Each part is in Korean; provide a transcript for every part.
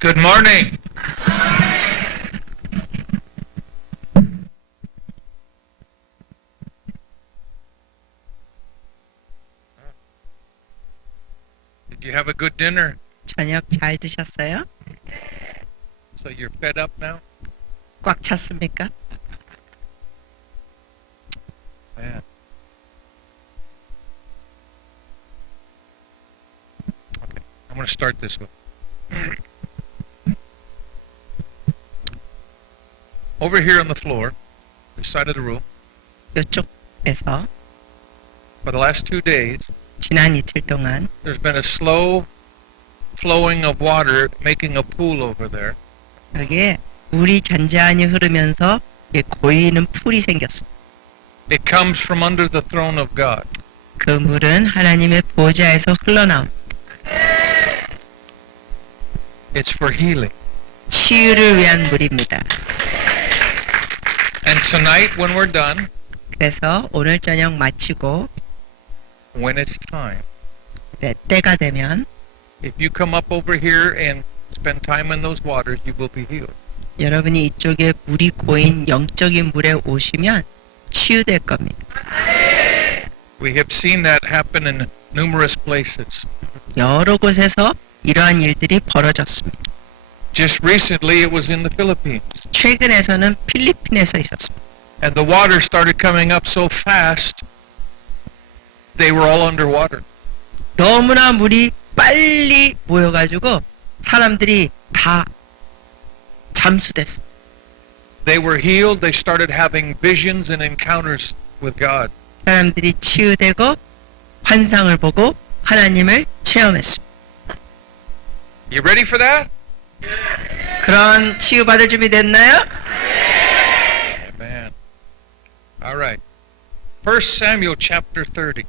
Good morning. Did you have a good dinner? 저녁 잘 드셨어요? So you're fed up now? 꽉 찼습니까? Man. Okay, I'm going to start this one. Over here on the floor, this side of the room, 이쪽에서 for the last 2 days, 지난 이틀 동안 there's been a slow flowing of water making a pool over there. 여기에 물이 잔잔히 흐르면서 고이는 풀이 생겼습니다. It comes from under the throne of God. 그 물은 하나님의 보좌에서 흘러나옵니다. It's for healing. 치유를 위한 물입니다. And tonight when we're done, 그래서 오늘 저녁 마치고 when it's time, 때가 되면 if you come up over here and spend time in those waters, you will be healed. 여러분이 이쪽에 물이 고인 영적인 물에 오시면 치유될 겁니다. We have seen that happen in numerous places. 여러 곳에서 이러한 일들이 벌어졌습니다. Just recently it was in the Philippines. 최근에서는 필리핀에서 있었습니다. And the water started coming up so fast, they were all underwater. 너무나 물이 빨리 모여가지고 사람들이 다 잠수됐어요. They were healed, they started having visions and encounters with God. 사람들이 치유되고 환상을 보고 하나님을 체험했습니다. You ready for that? 그런 치유받을 준비 됐나요? Amen. All right. 1 Samuel chapter 30.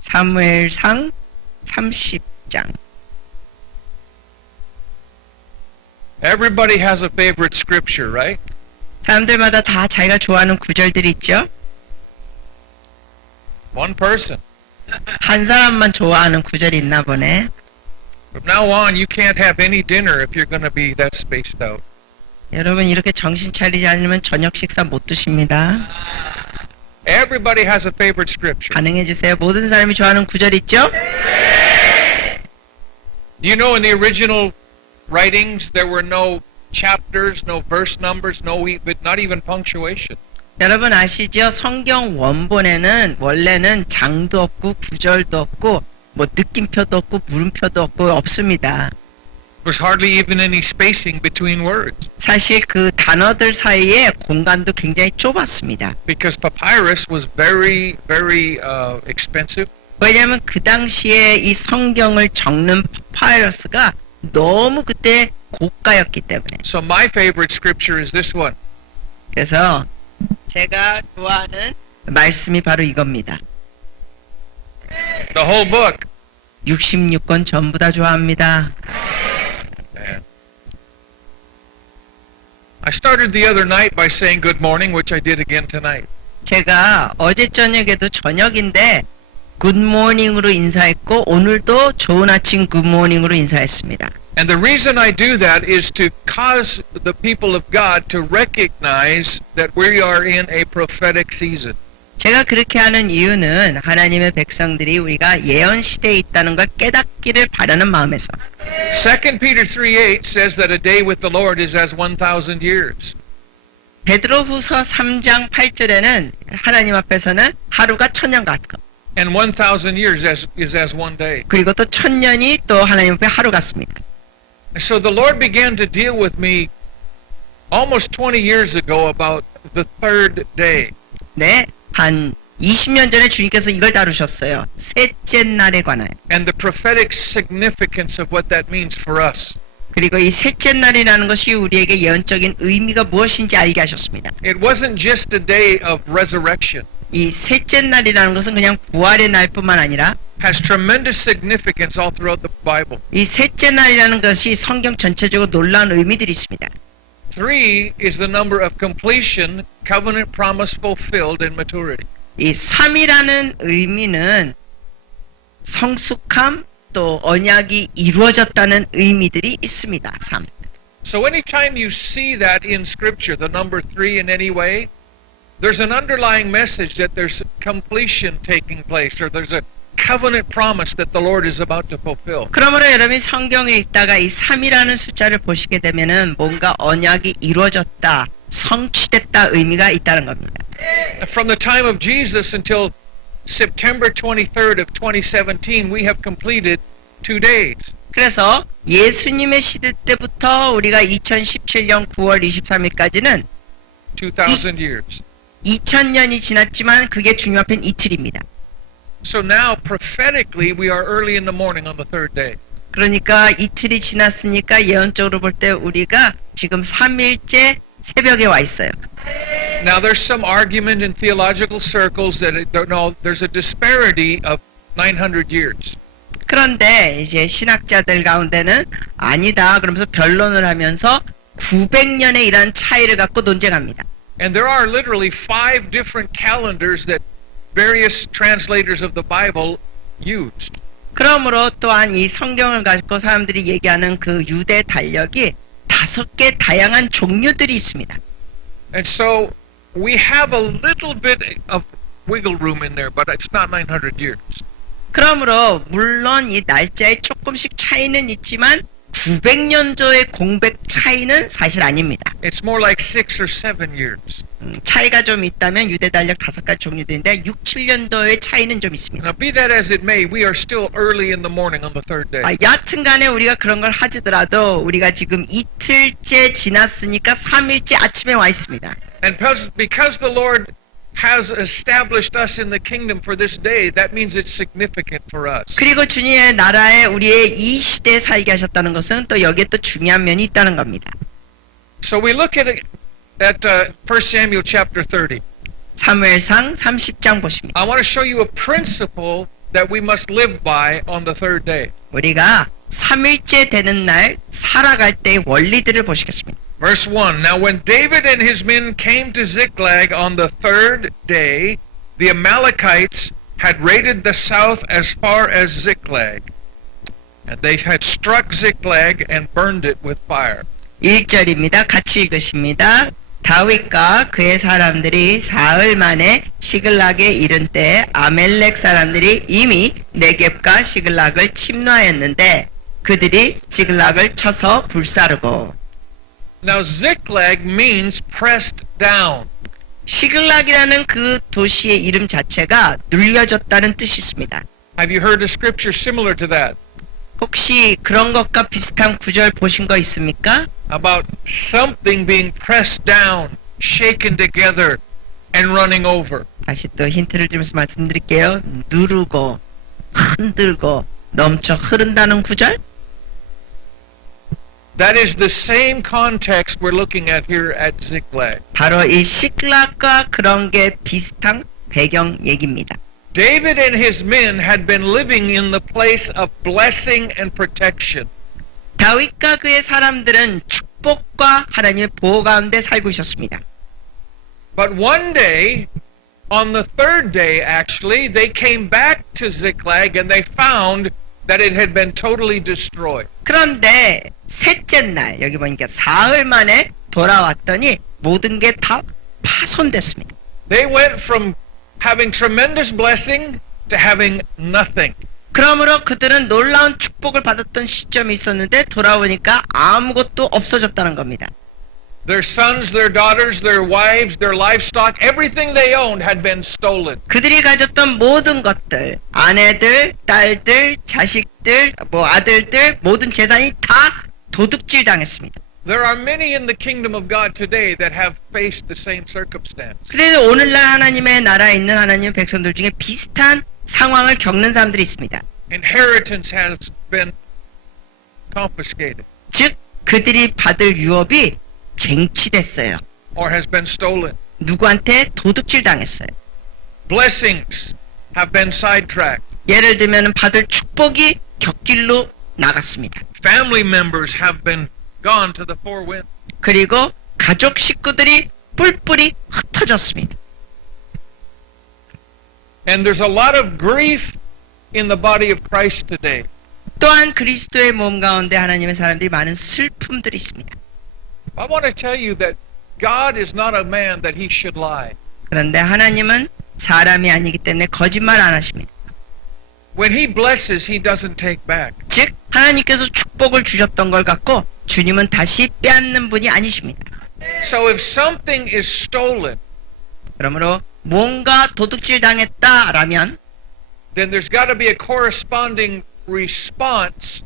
사무엘상 30장. Everybody has a favorite scripture, right? 사람들마다 다 자기가 좋아하는 구절들이 있죠? One person. 한 사람만 좋아하는 구절이 있나 보네. From now on, you can't have any dinner if you're going to be that spaced out. 여러분 이렇게 정신 차리지 않으면 저녁 식사 못 드십니다. Everybody has a favorite scripture. 반응해 주세요. 모든 사람이 좋아하는 구절 있죠? Do you know in the original writings there were no chapters, no verse numbers, not even punctuation? 여러분 아시죠? 성경 원본에는 원래는 장도 없고 구절도 없고 뭐 느낌표도 없고 물음표도 없고 없습니다. There's hardly even any spacing between words 사실 그 단어들 사이에 공간도 굉장히 좁았습니다. because papyrus was very, very expensive. 왜냐하면 그 당시에 이 성경을 적는 파파이러스가 너무 그때 고가였기 때문에. So my favorite scripture is this one. 그래서 제가 좋아하는 말씀이 바로 이겁니다. The whole book. 66권 전부 다 좋아합니다. Man. I started the other night by saying good morning, which I did again tonight. 제가 어제 저녁에도 저녁인데 굿모닝으로 인사했고 오늘도 좋은 아침 굿모닝으로 인사했습니다. And the reason I do that is to cause the people of God to recognize that we are in a prophetic season. 제가 그렇게 하는 이유는 하나님의 백성들이 우리가 예언 시대에 있다는 걸 깨닫기를 바라는 마음에서. 2 Peter 3:8 says that a day with the Lord is as 1,000 years. 베드로후서 3장 8절에는 하나님 앞에서는 하루가 천년 같고 And 1,000 years is as one day. 그리고 또 천년이 또 하나님 앞에 하루 같습니다. So the Lord began to deal with me almost 20 years ago about the third day. 네, 한 20년 전에 주님께서 이걸 다루셨어요. 셋째 날에 관하여. And the prophetic significance of what that means for us. 그리고 이 셋째 날이라는 것이 우리에게 예언적인 의미가 무엇인지 알게 하셨습니다. It wasn't just a day of resurrection. 이 셋째 날이라는 것은 그냥 부활의 날뿐만 아니라 Has tremendous significance all throughout the Bible. 이 셋째 날이라는 것이 성경 전체적으로 놀라운 의미들이 있습니다. 3 is the number of completion, covenant promise fulfilled, and maturity. 이 3이라는 의미는 성숙함 또 언약이 이루어졌다는 의미들이 있습니다. 3. So anytime you see that in Scripture, the number 3 in any way, there's an underlying message that there's completion taking place, or there's a covenant promise that the Lord is about to fulfill. 그러므로 여러분이 성경을 읽다가 이 3이라는 숫자를 보시게 되면은 뭔가 언약이 이루어졌다, 성취됐다 의미가 있다는 겁니다. From the time of Jesus until September 23rd of 2017, we have completed 2 days. 그래서 예수님의 시대 때부터 우리가 2017년 9월 23일까지는 2,000 years. 2000년이 지났지만 그게 중요한 이틀입니다. So now, prophetically, we are early in the morning on the 3rd day. 그러니까 이틀이 지났으니까 예언적으로 볼 때 우리가 지금 3일째 새벽에 와 있어요. Now, there's some argument in theological circles that no, there's a disparity of 900 years. 그런데 이제 신학자들 가운데는 아니다 그러면서 변론을 하면서 900년의 이란 차이를 갖고 논쟁합니다. And there are literally 5 different calendars that various translators of the Bible used. 그러므로 또한 이 성경을 가지고 사람들이 얘기하는 그 유대 달력이 5개 다양한 종류들이 있습니다. And so we have a little bit of wiggle room in there, but it's not 900 years. 그러므로 물론 이 날짜에 조금씩 차이는 있지만 900년도의 공백 차이는 사실 아닙니다. It's more like 6 or 7 years. 차이가 좀 있다면 유대 달력 5가지 종류들인데 6, 7년도의 차이는 좀 있습니다. Now, be that as it may, we are still early in the morning on the 3rd day. 여하튼 간에 우리가 그런 걸 하지더라도 우리가 지금 이틀째 지났으니까 3일째 아침에 와 있습니다. And because the Lord has established us in the kingdom for this day, that means it's significant for us. 그리고 주님의 나라에 우리의 이 시대에 살게 하셨다는 것은 또 여기에 또 중요한 면이 있다는 겁니다. So we look at 1 Samuel chapter 30. 사무엘상 30장 보십니다. I want to show you a principle that we must live by on the 3rd day. 우리가 3일째 되는 날 살아갈 때의 원리들을 보시겠습니다. Verse 1. Now when David and his men came to Ziklag on the 3rd day, the Amalekites had raided the south as far as Ziklag. And they had struck Ziklag and burned it with fire. 1절입니다. 같이 읽으십니다. 다윗과 그의 사람들이 사흘 만에 시글락에 이른 때 아멜렉 사람들이 이미 네겝과 시글락을 침노하였는데 그들이 시글락을 쳐서 불사르고. Now Ziklag means pressed down. 시글락이라는 그 도시의 이름 자체가 눌려졌다는 뜻이 있습니다. Have you heard a scripture similar to that? 혹시 그런 것과 비슷한 구절 보신 거 있습니까? About something being pressed down, shaken together, and running over. 다시 또 힌트를 주면서 말씀드릴게요. 누르고 흔들고 넘쳐 흐른다는 구절? That is the same context we're looking at here at Ziklag. 바로 이 시글락과 그런 게 비슷한 배경 얘기입니다. David and his men had been living in the place of blessing and protection. 다윗과 그의 사람들은 축복과 하나님의 보호 가운데 살고 있었습니다. But one day, on the 3rd day actually, they came back to Ziklag and they found that it had been totally destroyed. 그런데 셋째 날 여기 보니까 사흘 만에 돌아왔더니 모든 게 다 파손됐습니다. They went from having tremendous blessing to having nothing. 그러므로 그들은 놀라운 축복을 받았던 시점이 있었는데 돌아오니까 아무것도 없어졌다는 겁니다. Their sons, their daughters, their wives, their livestock, everything they owned had been stolen. 그들이 가졌던 모든 것들, 아내들, 딸들, 자식들, 아들들, 모든 재산이 다 도둑질 당했습니다. There are many in the kingdom of God today that have faced the same circumstance. 그래도 오늘날 하나님의 나라에 있는 하나님의 백성들 중에 비슷한 상황을 겪는 사람들이 있습니다. Inheritance has been confiscated 즉 그들이 받을 유업이 쟁취됐어요. or has been stolen. 누구한테 도둑질 당했어요. Blessings have been sidetracked. 예를 들면 받을 축복이 곁길로 나갔습니다. Family members have been gone to the four winds. 그리고 가족 식구들이 뿔뿔이 흩어졌습니다. And there's a lot of grief in the body of Christ today. 또한 그리스도의 몸 가운데 하나님의 사람들이 많은 슬픔들이 있습니다. I want to tell you that God is not a man that he should lie. 그런데 하나님은 사람이 아니기 때문에 거짓말 안 하십니다. When he blesses, he doesn't take back. 즉 하나님께서 축복을 주셨던 걸 갖고 주님은 다시 빼앗는 분이 아니십니다. So if something is stolen, 그러므로 뭔가 도둑질 당했다라면 then there's got to be a corresponding response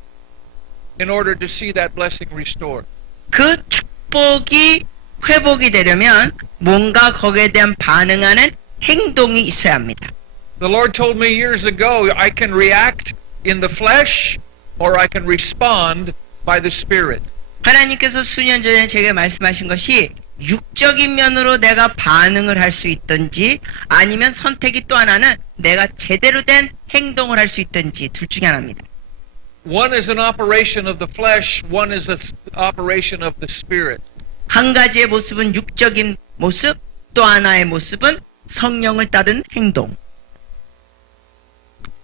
in order to see that blessing restored. 그 축복이 회복이 되려면 뭔가 거기에 대한 반응하는 행동이 있어야 합니다. The Lord told me years ago, I can react in the flesh or I can respond by the Spirit. 하나님께서 수년 전에 제게 말씀하신 것이 육적인 면으로 내가 반응을 할 수 있든지 아니면 선택이 또 하나는 내가 제대로 된 행동을 할 수 있든지 둘 중에 하나입니다. One is an operation of the flesh, one is an operation of the Spirit. 한 가지의 모습은 육적인 모습, 또 하나의 모습은 성령을 따르는 행동.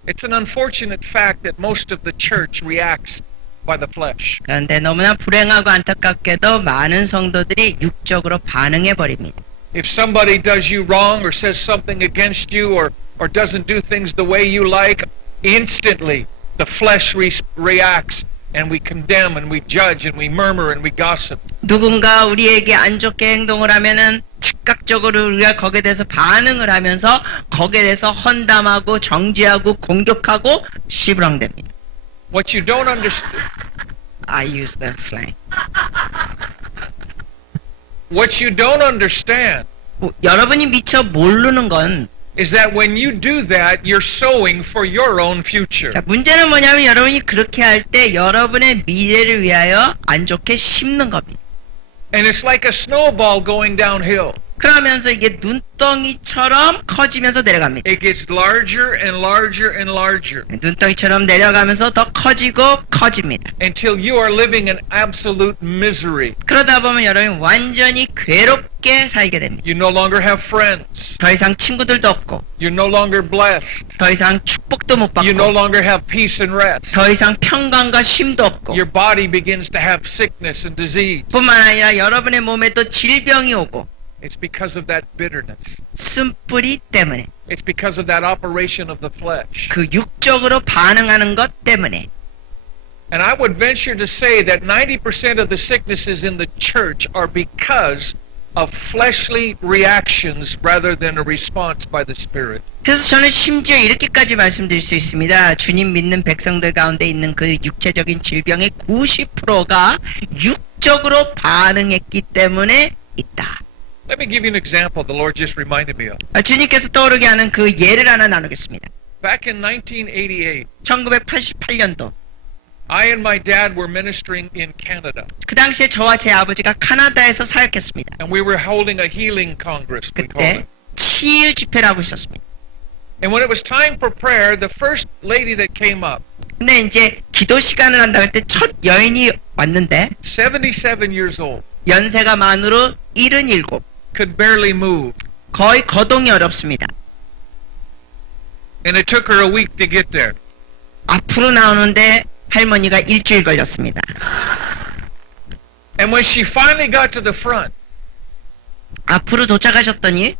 It's an unfortunate fact that most of the church reacts by the flesh. 그런데 너무나 불행하고 안타깝게도 많은 성도들이 육적으로 반응해 버립니다. If somebody does you wrong or says something against you or doesn't do things the way you like, instantly the flesh reacts and we condemn and we judge and we murmur and we gossip. 누군가 우리에게 안 좋게 행동을 하면은 즉각적으로 우리가 거기에 대해서 반응을 하면서 거기에 대해서 헌담하고 정죄하고 공격하고 시부렁댑니다. What you don't understand, I use the slang. what you don't understand 여러분이 미처 모르는 건 is that when you do that, you're sowing for your own future. 자, 문제는 뭐냐면 여러분이 그렇게 할 때 여러분의 미래를 위하여 안 좋게 심는 겁니다. And it's like a snowball going downhill. 그러면서 이게 눈덩이처럼 커지면서 내려갑니다. It gets larger and larger and larger 눈덩이처럼 내려가면서 더 커지고 커집니다. until you are living in absolute misery. 그러다 보면 여러분이 완전히 괴롭게 살게 됩니다. You no longer have friends. 더 이상 친구들도 없고 You're no longer blessed. 더 이상 축복도 못 You no 받고 longer have peace and rest. 더 이상 평강과 쉼도 없고 Your body begins to have sickness and disease. 뿐만 아니라 여러분의 몸에도 질병이 오고 It's because of that bitterness. 쓴뿌리 때문에 It's because of that operation of the flesh. 그 육적으로 반응하는 것 때문에 And I would venture to say that 90% of the sicknesses in the church are because of fleshly reactions rather than a response by the Spirit. 그래서 저는 심지어 이렇게까지 말씀드릴 수 있습니다. 주님 믿는 백성들 가운데 있는 그 육체적인 질병의 90%가 육적으로 반응했기 때문에 있다. Let me give you an example the Lord just reminded me of. 주님께서 떠오르게 하는 그 예를 하나 나누겠습니다. Back in 1988, 1988년도 I and my dad were ministering in Canada. 그 당시에 저와 제 아버지가 카나다에서 사역했습니다. And we were holding a healing congress, we called 그때 it. 치유 집회를 하고 있었습니다. And when it was time for prayer, the first lady that came up, 근데 이제 기도 시간을 한다 할 때 첫 여인이 왔는데 77 years old, 연세가 만으로 77, could barely move. 거의 거동이 어렵습니다. And it took her a week to get there. 앞으로 나오는데 할머니가 일주일 걸렸습니다. And when she finally got to the front, 앞으로 도착하셨더니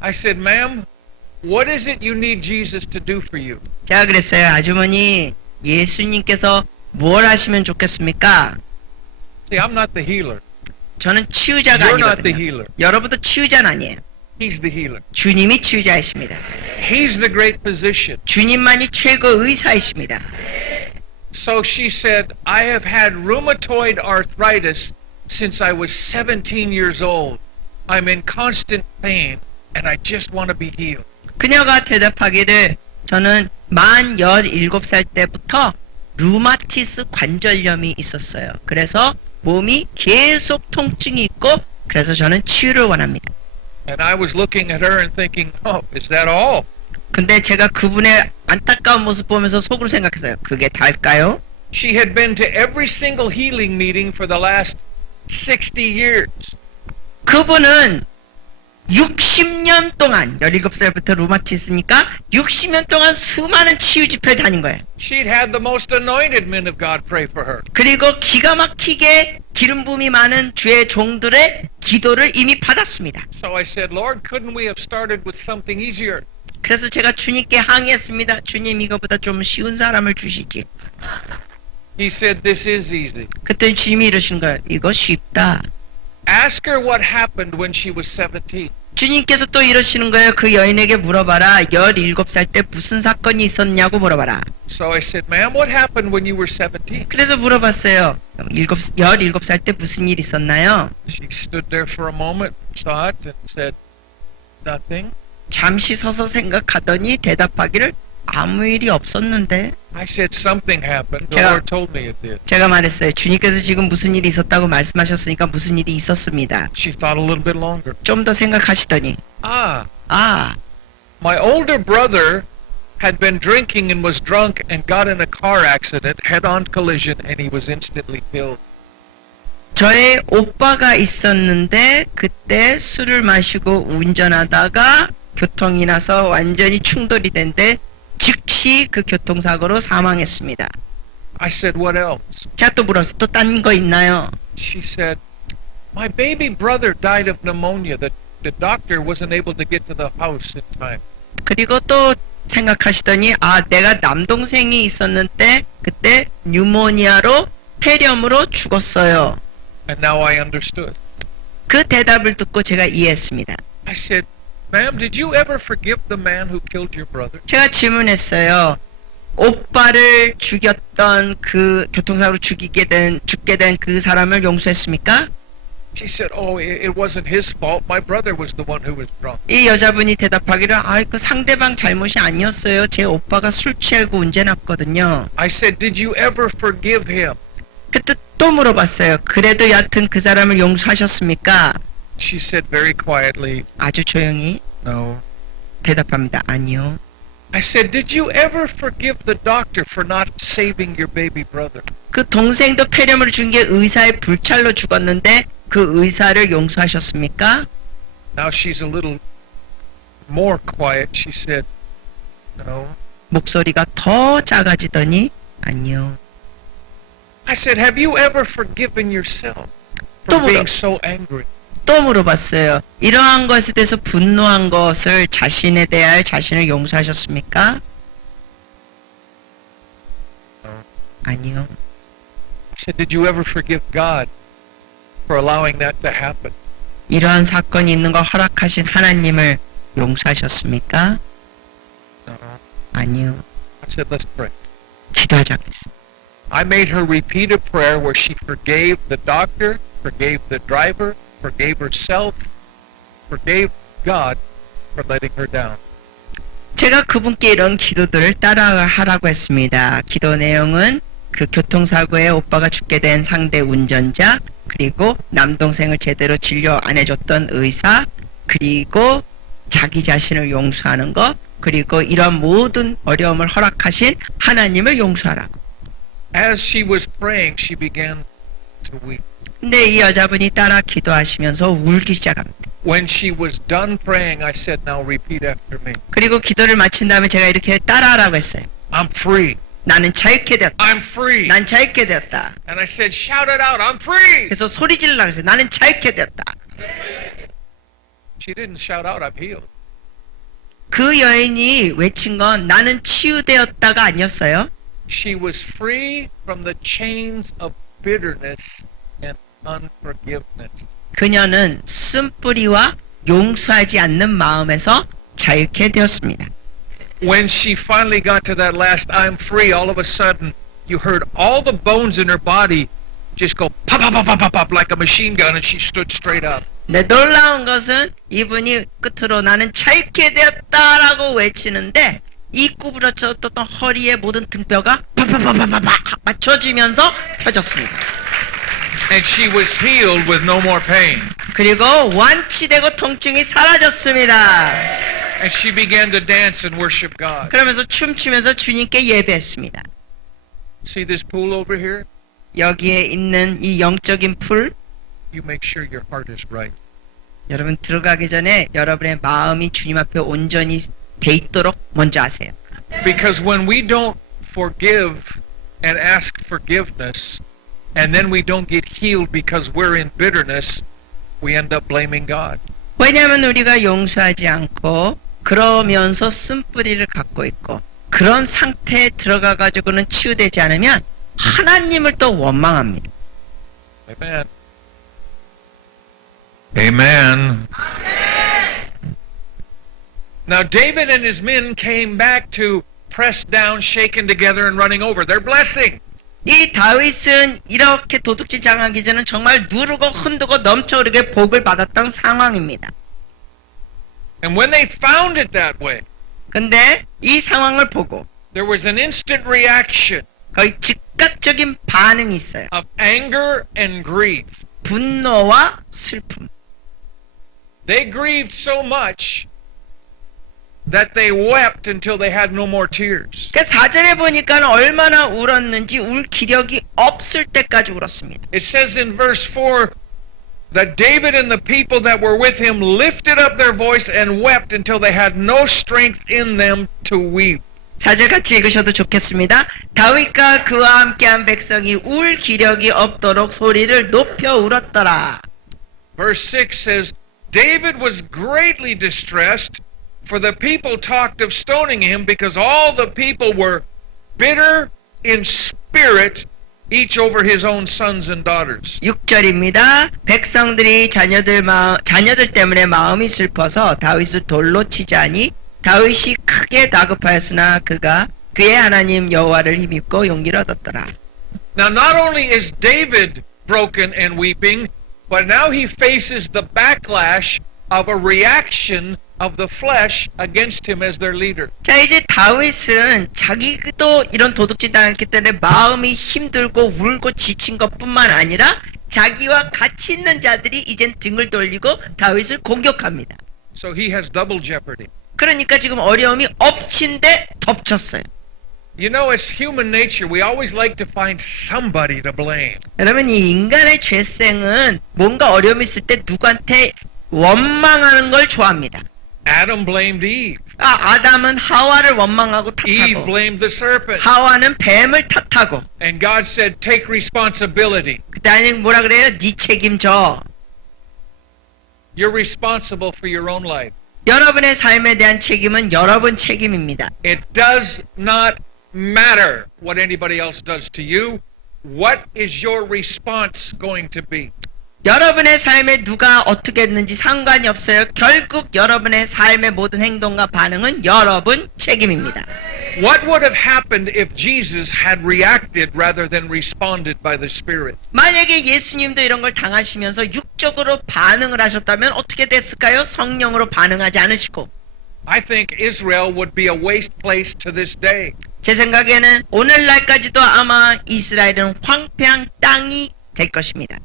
I said, ma'am, what is it you need Jesus to do for you? 제가 그랬어요. 아주머니, 예수님께서 뭘 하시면 좋겠습니까? See, I'm not the healer. 저는 치유자가 You're not the 아니거든요. healer. 여러분도 치유자는 아니에요. He's the healer. 주님이 치유자이십니다. He's the great physician. 주님만이 최고 의사이십니다. So she said, I have had rheumatoid arthritis since I was 17 years old. I'm in constant pain and I just want to be healed. 그녀가 대답하기를 저는 만 17살 때부터 루마티스 관절염이 있었어요. 그래서 몸이 계속 통증이 있고 그래서 저는 치유를 원합니다. And I was looking at her and thinking, oh, is that all? 근데 제가 그분의 안타까운 모습 보면서 속으로 생각했어요. 그게 다일까요? She had been to every single healing meeting for the last 60 years. 그분은 60년 동안 17살부터 루마티스니까 60년 동안 수많은 치유 집회를 다닌 거예요. She'd had the most anointed men of God pray for her. 그리고 기가 막히게 기름 부음이 많은 주의 종들의 기도를 이미 받았습니다. So I said, Lord, couldn't we have started with something easier? 그래서 제가 주님께 항의했습니다. 주님, 이거보다 좀 쉬운 사람을 주시지. He said, this is easy. 그때 주님이 이러신 거예요. 이거 쉽다. Ask her what happened when she was 17. 주님께서 또 이러시는 거예요. 그 여인에게 물어봐라. 17살 때 무슨 사건이 있었냐고 물어봐라. So I said, ma'am, what happened when you were 17? 그래서 물어봤어요. 17살 때 무슨 일 있었나요? She stood there for a moment, thought, and said, nothing. 잠시 서서 생각하더니 대답하기를 아무 일이 없었는데. I said, something happened. The 제가- Lord told me it did. 제가 말했어요. 주님께서 지금 무슨 일이 있었다고 말씀하셨으니까 무슨 일이 있었습니다. She thought a little bit longer. 좀 더 생각하시더니 Ah, my older brother had been drinking and was drunk and got in a car accident, head-on collision, and he was instantly killed. 저의 오빠가 있었는데 그때 술을 마시고 운전하다가 교통이 나서 완전히 충돌이 된데 즉시 그 교통사고로 사망했습니다. I said, what else? 제가 또 물었어요. 또 딴 거 있나요? She said, my baby brother died of pneumonia. The doctor wasn't able to get to the house in time. 그리고 또 생각하시더니 내가 남동생이 있었는데 그때 뉴모니아로 폐렴으로 죽었어요. And now I understood. 그 대답을 듣고 제가 이해했습니다. I said, ma'am, did you ever forgive the man who killed your brother? 제가 질문했어요. 오빠를 죽였던 그 교통사고로 죽게 된 그 사람을 용서했습니까? She said, oh, it wasn't his fault. My brother was the one who was drunk. 이 여자분이 대답하기를 그 상대방 잘못이 아니었어요. 제 오빠가 술 취하고 운전했거든요. I said, did you ever forgive him? 그때 또 물어봤어요. 그래도 여하튼 그 사람을 용서하셨습니까? She said very quietly, 아주 조용히 no. 대답합니다. 아니요. I said, did you ever forgive the doctor for not saving your baby brother? 그 동생도 폐렴으로 죽은 게 의사의 불찰로 죽었는데 그 의사를 용서하셨습니까? Now she's a little more quiet. She said, no. 목소리가 더 작아지더니 아니요. I said, have you ever forgiven yourself for 또 being so angry? 또 물어봤어요. 이러한 것에 대해서 분노한 것을 자신에 대하여 자신을 용서하셨습니까? 아니요. I said, did you ever forgive God for allowing that to happen? 이러한 사건이 있는 걸 허락하신 하나님을 용서하셨습니까? No. 아니요. I said, let's pray. 기도하자고 했어요. I made her repeat a prayer where she forgave the doctor, forgave the driver, forgave herself, forgave God for letting her down. 제가 그분께 이런 기도들을 따라하라고 했습니다. 기도 내용은 그 교통사고에 오빠가 죽게 된 상대 운전자, 그리고 남동생을 제대로 진료 안 해줬던 의사, 그리고 자기 자신을 용서하는 것, 그리고 이런 모든 어려움을 허락하신 하나님을 용서하라고. As she was praying, she began to weep. 근데 이 여자분이 따라 기도하시면서 울기 시작합니다. When she was done praying, I said, now repeat after me. 그리고 기도를 마친 다음에 제가 이렇게 따라하라고 했어요. I'm free. 나는 자유케 되었다. I'm free. 난 자유케 되었다. And I said, shout it out, I'm free. 그래서 소리 지르라고 했어요. 나는 자유케 되었다. She didn't shout out, I'm healed. 그 여인이 외친 건 나는 치유되었다가 아니었어요. She was free from the chains of bitterness and unforgiveness. 그녀는 쓴뿌리와 용서하지 않는 마음에서 자유케 되었습니다. When she finally got to that last I'm free, all of a sudden you heard all the bones in her body just go pop, pop, pop, pop, pop, pop like a machine gun, and she stood straight up. 네, 놀라운 것은 이분이 끝으로 나는 자유케 되었다라고 외치는데 이 구부러졌던 허리의 모든 등뼈가 팍팍팍팍팍 맞춰지면서 펴졌습니다. And she was healed with no more pain. 그리고 완치되고 통증이 사라졌습니다. And she began to dance and worship God. 그러면서 춤추면서 주님께 예배했습니다. See this pool over here? 여기에 있는 이 영적인 풀, You make sure your heart is right. 여러분 들어가기 전에 여러분의 마음이 주님 앞에 온전히 돼 있도록 먼저 하세요. Because when we don't forgive and ask forgiveness, and then we don't get healed because we're in bitterness, we end up blaming God. 왜냐하면 우리가 용서하지 않고 그러면서 쓴뿌리를 갖고 있고 그런 상태에 들어가 가지고는 치유되지 않으면 하나님을 또 원망합니다. Amen. Amen. Now David and his men came back to pressed down, shaken together, and running over. They're blessing. 이 다윗은 이렇게 도둑질 당하기 전에 정말 누르고 흔들고 넘쳐흐르게 복을 받았던 상황입니다. And when they found it that way, 근데 이 상황을 보고 there was an instant reaction 거의 즉각적인 반응이 있어요. of anger and grief. 분노와 슬픔. They grieved so much that they wept until they had no more tears. 그 4절에 보니까 얼마나 울었는지 울 기력이 없을 때까지 울었습니다. It says in verse 4 that David and the people that were with him lifted up their voice and wept until they had no strength in them to weep. 4절 같이 읽으셔도 좋겠습니다. 다윗과 그와 함께한 백성이 울 기력이 없도록 소리를 높여 울었더라. Verse 6 says, David was greatly distressed, for the people talked of stoning him, because all the people were bitter in spirit, each over his own sons and daughters. 6절입니다. 백성들이 자녀들 때문에 마음이 슬퍼서 다윗을 돌로 치자니 다윗이 크게 다급하였으나 그가 그의 하나님 여호와를 힘입고 용기를 얻었더라. Now not only is David broken and weeping, but now he faces the backlash of a reaction of the flesh against him as their leader. 자, 이제 다윗은 자기도 이런 도둑질 당했기 때문에 마음이 힘들고 울고 지친 것뿐만 아니라 자기와 같이 있는 자들이 이젠 등을 돌리고 다윗을 공격합니다. So he has double jeopardy. 그러니까 지금 어려움이 엎친 데 덮쳤어요. You know, as human nature, we always like to find somebody to blame. 여러분, 이 인간의 죄성은 뭔가 어려움이 있을 때 누구한테 원망하는 걸 좋아합니다. Adam blamed Eve. 아담은 하와를 원망하고 Eve 탓하고 blamed the serpent. 하와는 뱀을 탓하고 And God said, take responsibility. 그다음에 뭐라 그래요? 네 책임져. You're responsible for your own life. 여러분의 삶에 대한 책임은 여러분 책임입니다. It does not matter what anybody else does to you. What is your response going to be? 여러분의 삶에 누가 어떻게 했는지 상관이 없어요. 결국 여러분의 삶의 모든 행동과 반응은 여러분 책임입니다. What would have happened if Jesus had reacted rather than responded by the Spirit? 만약에 예수님도 이런 걸 당하시면서 육적으로 반응을 하셨다면 어떻게 됐을까요? 성령으로 반응하지 않으시고. I think Israel would be a waste place to this day. 제 생각에는 오늘날까지도 아마 이스라엘은 황폐한 땅이 될 것입니다.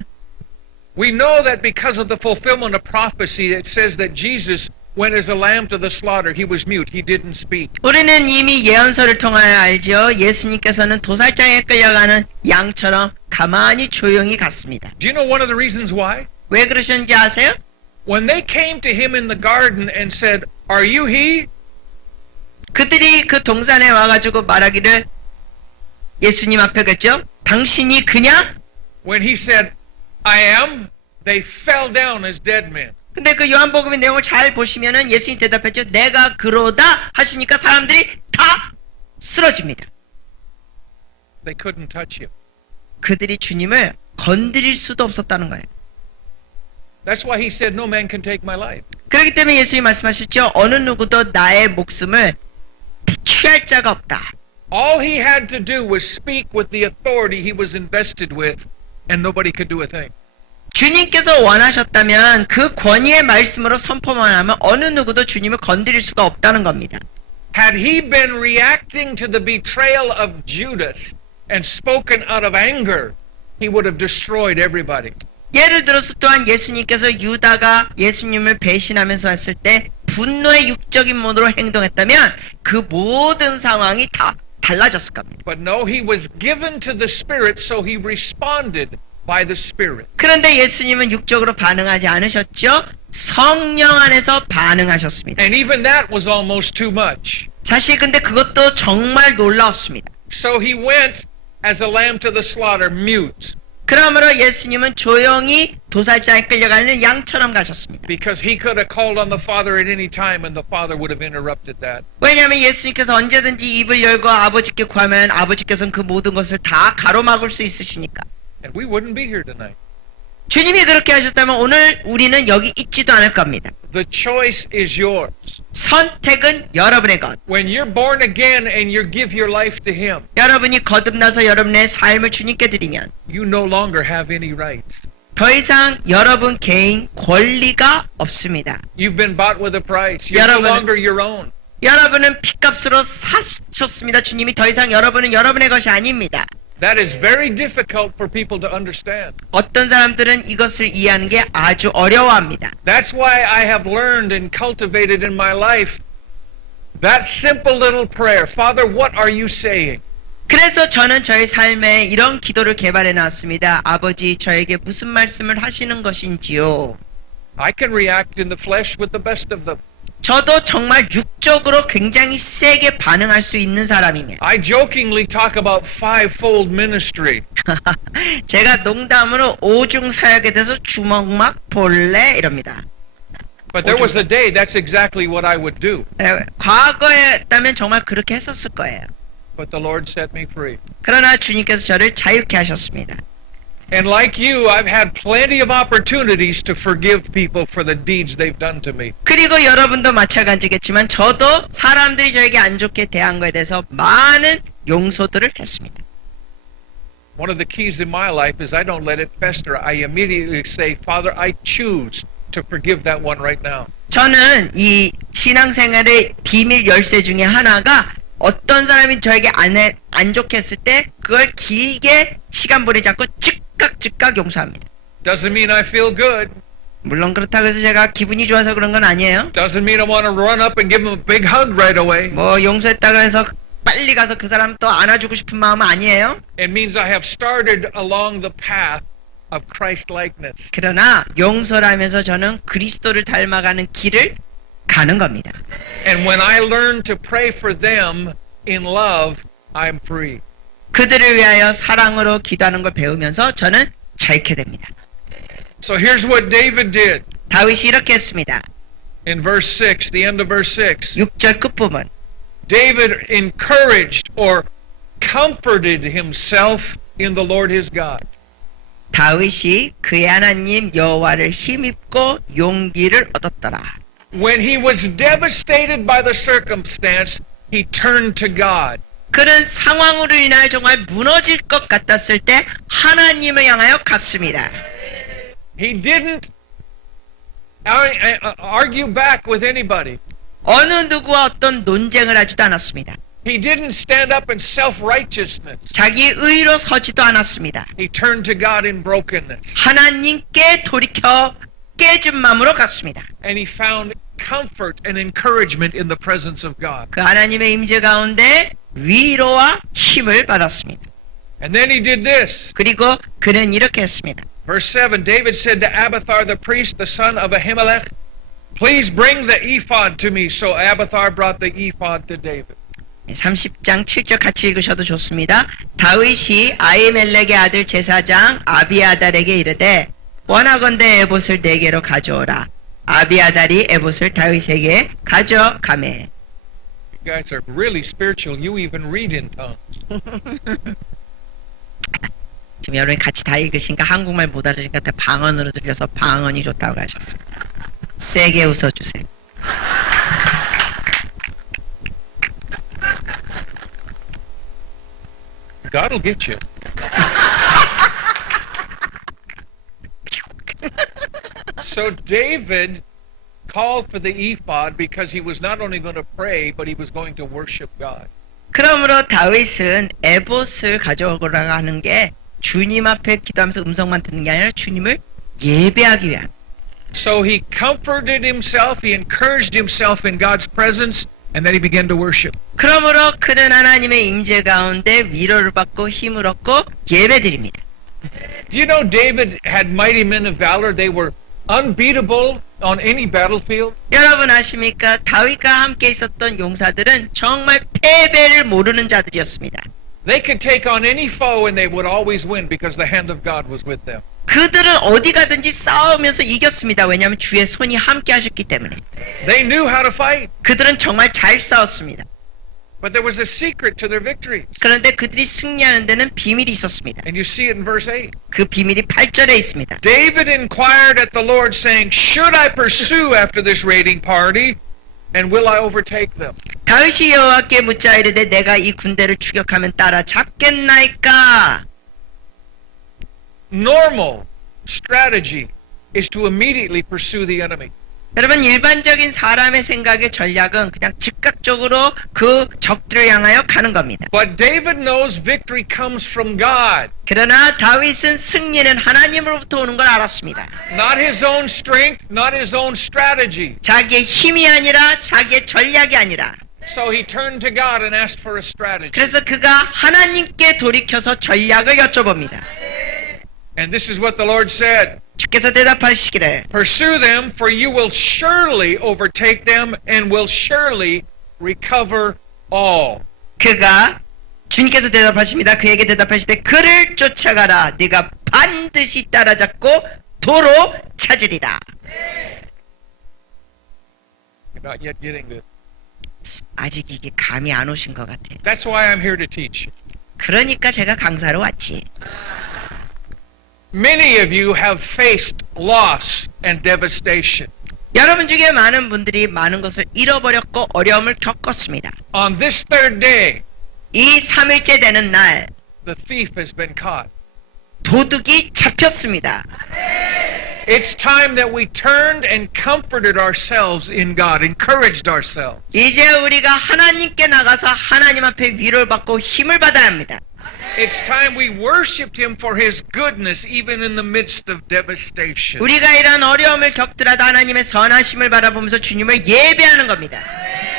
We know that because of the fulfillment of prophecy, it says that Jesus went as a lamb to the slaughter. He was mute. He didn't speak. 우리는 이미 예언서를 통하여 알죠. 예수님께서는 도살장에 끌려가는 양처럼 가만히 조용히 갔습니다. Do you know one of the reasons why? 왜 그러셨는지 아세요? When they came to him in the garden and said, "Are you he?" 그들이 그 동산에 와가지고 말하기를 예수님 앞에 갔죠. 당신이 그냐? When he said, "I am," they fell down as dead men. 근데 그 요한복음의 내용을 잘 보시면은 예수님 대답했죠. 내가 그러다 하시니까 사람들이 다 쓰러집니다. They couldn't touch him. 그들이 주님을 건드릴 수도 없었다는 거예요. That's why he said, "No man can take my life." 그렇기 때문에 예수님이 말씀하셨죠. 어느 누구도 나의 목숨을 취할 자가 없다. All he had to do was speak with the authority he was invested with, and nobody could do a thing. 주님께서 원하셨다면 그 권위의 말씀으로 선포만 하면 어느 누구도 주님을 건드릴 수가 없다는 겁니다. Had he been reacting to the betrayal of Judas and spoken out of anger, he would have destroyed everybody. 예를 들어서 또한 예수님께서 유다가 예수님을 배신하면서 했을 때 분노의 육적인 모드로 행동했다면 그 모든 상황이 다 달라졌을 겁니다. But no, he was given to the Spirit, so he responded by the Spirit. 그런데 예수님은 육적으로 반응하지 않으셨죠? 성령 안에서 반응하셨습니다. And even that was almost too much. 사실 근데 그것도 정말 놀라웠습니다. So he went as a lamb to the slaughter, mute. 그러므로 예수님은 조용히 도살장에 끌려가는 양처럼 가셨습니다. Because he could have called on the Father at any time and the Father would have interrupted that. 왜냐하면 예수님께서 언제든지 입을 열고 아버지께 구하면 아버지께서는 그 모든 것을 다 가로막을 수 있으시니까. And we wouldn't be here tonight. 주님이 그렇게 하셨다면 오늘 우리는 여기 있지도 않을 겁니다. The choice is yours. 선택은 여러분의 것. When you're born again and you give your life to him, 여러분이 거듭나서 여러분의 삶을 주님께 드리면 you no longer have any rights. 더 이상 여러분 개인 권리가 없습니다. You've been bought with a price. You're no 여러분은- longer your own. 여러분은 핏값으로 사셨습니다. 주님이 더 이상 여러분은 여러분의 것이 아닙니다. That is very difficult for people to understand. 어떤 사람들은 이것을 이해하는 게 아주 어려워합니다. That's why I have learned and cultivated in my life that simple little prayer. Father, what are you saying? 그래서 저는 저의 삶에 이런 기도를 개발해 놨습니다. 아버지, 저에게 무슨 말씀을 하시는 것인지요. I can react in the flesh with the best of them. 저도 정말 육적으로 굉장히 세게 반응할 수 있는 사람이며 I jokingly talk about fivefold ministry. 제가 농담으로 오중 사역에 대해서 주먹막 볼래 이럽니다. But there was a day that's exactly what I would do. 과거에였다면 정말 그렇게 했었을 거예요. But the Lord set me free. 그러나 주님께서 저를 자유케 하셨습니다. And like you, I've had plenty of opportunities to forgive people for the deeds they've done to me. 그리고 여러분도 마찬가지겠지만 저도 사람들이 저에게 안 좋게 대한 거에 대해서 많은 용서들을 했습니다. One of the keys in my life is I don't let it fester. I immediately say, Father, I choose to forgive that one right now. 저는 이 신앙생활의 비밀 열쇠 중에 하나가 어떤 사람이 저에게 안 좋게 했을 때 그걸 길게 시간 보내지 않고 즉각 용서합니다. Doesn't mean I feel good. 물론 그렇다고 해서 제가 기분이 좋아서 그런 건 아니에요. Doesn't mean I want to run up and give them a big hug right away. 뭐 용서했다고 해서 빨리 가서 그 사람 또 안아주고 싶은 마음은 아니에요. It means I have started along the path of Christ-likeness. 그러나 용서라면서 저는 그리스도를 닮아가는 길을 가는 겁니다. And when I learn to pray for them in love, I'm free. 그들을 위하여 사랑으로 기도하는 걸 배우면서 저는 자유케 됩니다. So here's what David did 다윗이 이렇게 했습니다. in verse 6, the end of verse 6. 6절 끝부분. David encouraged or comforted himself in the Lord his God. 다윗이 그의 하나님 여호와를 힘입고 용기를 얻었더라. When he was devastated by the circumstance, he turned to God. 그는 상황으로 인하여 정말 무너질 것 같았을 때 하나님을 향하여 갔습니다. He didn't argue back with anybody. 어느 누구와 어떤 논쟁을 하지도 않았습니다. He didn't stand up in self-righteousness. 자기 의로 서지도 않았습니다. He turned to God in brokenness. 하나님께 돌이켜 깨진 마음으로 갔습니다. And he found comfort and encouragement in the presence of God. 그 하나님의 임재 가운데 위로와 힘을 받았습니다. And then he did this. 그리고 그는 이렇게 했습니다. Verse 7, David said to Abiathar the priest, the son of Ahimelech, please bring the ephod to me. So Abiathar brought the ephod to David. 30장 7절 같이 읽으셔도 좋습니다. 다윗이 아히멜렉의 아들 제사장 아비아달에게 이르되 원하건대 에봇을 내게로 가져오라. 아비아달이 에봇을 다윗에게 가져가매. You guys are really spiritual. You even read in tongues. 지금 여러분이 같이 다 읽으시니까 한국말 못 알아듣으니까 방언으로 들려서 방언이 좋다고 하셨습니다. 세게 웃어주세요. God will get you. So David called for the ephod because he was not only going to pray, but he was going to worship God. 그러므로 다윗은 에봇을 가져오라고 하는 게 주님 앞에 기도하면서 음성만 듣는 게 아니라 주님을 예배하기 위한. So he comforted himself, he encouraged himself in God's presence, and then he began to worship. 그러므로 그는 하나님의 임재 가운데 위로를 받고 힘을 얻고 예배드립니다. Do you know David had mighty men of valor? They were unbeatable on any battlefield. 여러분 아십니까? 다윗과 함께 있었던 용사들은 정말 패배를 모르는 자들이었습니다. They could take on any foe and they would always win because the hand of God was with them. 그들은 어디 가든지 싸우면서 이겼습니다. 왜냐하면 주의 손이 함께 하셨기 때문에. They knew how to fight, 그들은 정말 잘 싸웠습니다. but there was a secret to their victory. 그런데 그들이 승리하는 데는 비밀이 있었습니다. And you see it in verse 8. 그 비밀이 8절에 있습니다. David inquired at the Lord, saying, Should I pursue after this raiding party, and will I overtake them? 다윗이 여호와께 묻자 이르되 내가 이 군대를 추격하면 따라 잡겠나이까? Normal strategy is to immediately pursue the enemy. 여러분 일반적인 사람의 생각의 전략은 그냥 즉각적으로 그 적들을 향하여 가는 겁니다. But David knows victory comes from God, 그러나 다윗은 승리는 하나님으로부터 오는 걸 알았습니다. not his own strength, not his own strategy. 자기의 힘이 아니라 자기의 전략이 아니라 So he turned to God and asked for a strategy. 그래서 그가 하나님께 돌이켜서 전략을 여쭤봅니다. And this is what the Lord said. 주께서 대답하시기를 Pursue them, for you will surely overtake them and will surely recover all. 그가 주님께서 대답하십니다. 그에게 대답하시되 그를 쫓아가라. 네가 반드시 따라잡고 도로 찾으리라. You're not yet getting this. 아직 이게 감이 안 오신 것 같아요. That's why I'm here to teach. 그러니까 제가 강사로 왔지. Many of you have faced loss and devastation. 여러분 중에 많은 분들이 많은 것을 잃어버렸고 어려움을 겪었습니다. On this third day, 이 3일째 되는 날 the thief has been caught. 도둑이 잡혔습니다. It's time that we turned and comforted ourselves in God, encouraged ourselves. 이제 우리가 하나님께 나가서 하나님 앞에 위로를 받고 힘을 받아야 합니다. It's time we worshiped Him for His goodness even in the midst of devastation. 우리가 이러한 어려움을 겪더라도 하나님의 선하심을 바라보면서 주님을 예배하는 겁니다.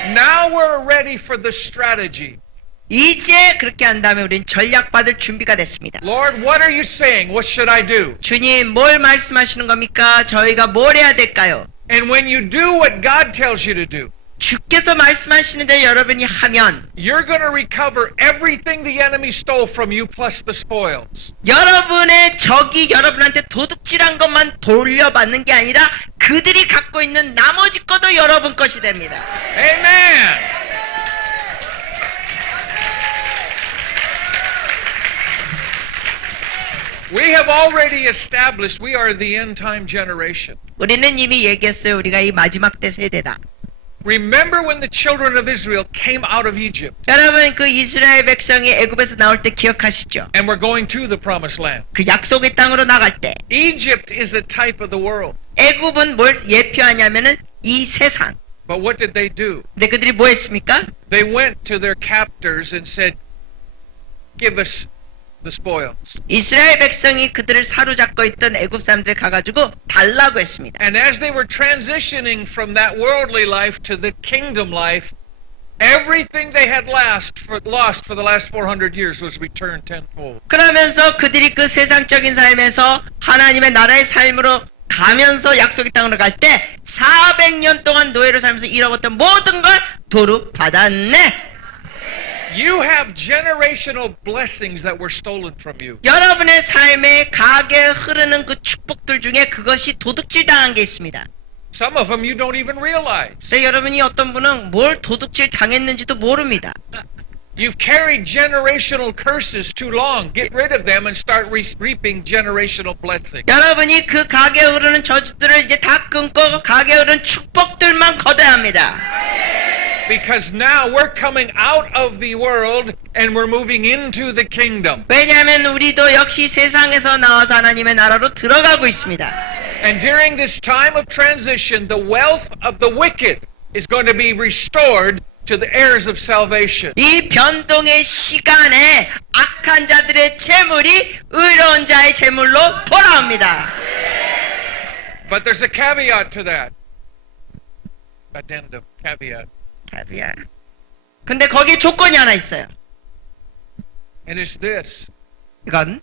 Now we're ready for the strategy. 이제 그렇게 한 다음에 우리는 전략 받을 준비가 됐습니다. Lord, what are you saying? What should I do? 주님 뭘 말씀하시는 겁니까? 저희가 뭘 해야 될까요? And when you do what God tells you to do, 주께서 말씀하시는데 여러분이 하면 you're going to recover everything the enemy stole from you plus the spoils. 여러분의 적이 여러분한테 도둑질한 것만 돌려받는 게 아니라 그들이 갖고 있는 나머지 것도 여러분 것이 됩니다. Amen. We have already established we are the end time generation. 우리는 이미 얘기했어요. 우리가 이 마지막 때 세대다. Remember when the children of Israel came out of Egypt 여러분 그 이스라엘 백성이 애굽에서 나올 때 기억하시죠? and were going to the promised land. 그 약속의 땅으로 나갈 때 Egypt is a type of the world. 애굽은 뭘 예표하냐면은 이 세상. But what did they do? 근데 그들이 뭐 했습니까? They went to their captors and said, "Give us the spoils." 이스라엘 백성이 그들을 사로잡고 있던 애굽 사람들 가가지고 달라고 했습니다. And as they were transitioning from that worldly life to the kingdom life, everything they had lost for the last 400 years was returned tenfold. 그러면서 그들이 그 세상적인 삶에서 하나님의 나라의 삶으로 가면서 약속의 땅으로 갈 때 400년 동안 노예로 살면서 잃어버렸던 모든 걸 도로 받았네. You have generational blessings that were stolen from you. 여러분의 삶에 가게 흐르는 그 축복들 중에 그것이 도둑질 당한 게 있습니다. Some of them you don't even realize. 근데 여러분이 어떤 분은 뭘 도둑질 당했는지도 모릅니다. You've carried generational curses too long. Get rid of them and start reaping generational blessings. 여러분이 그 가게 흐르는 저주들을 이제 다 끊고 가게 흐르는 축복들만 거둬야 합니다. Because now we're coming out of the world and we're moving into the kingdom. 왜냐하면 우리도 역시 세상에서 나와서 하나님의 나라로 들어가고 있습니다. And during this time of transition, the wealth of the wicked is going to be restored to the heirs of salvation. 이 변동의 시간에 악한 자들의 재물이 의로운 자의 재물로 돌아옵니다. But there's a caveat to that. Addendum, caveat. 근데 거기에 조건이 하나 있어요. And it's this. 이건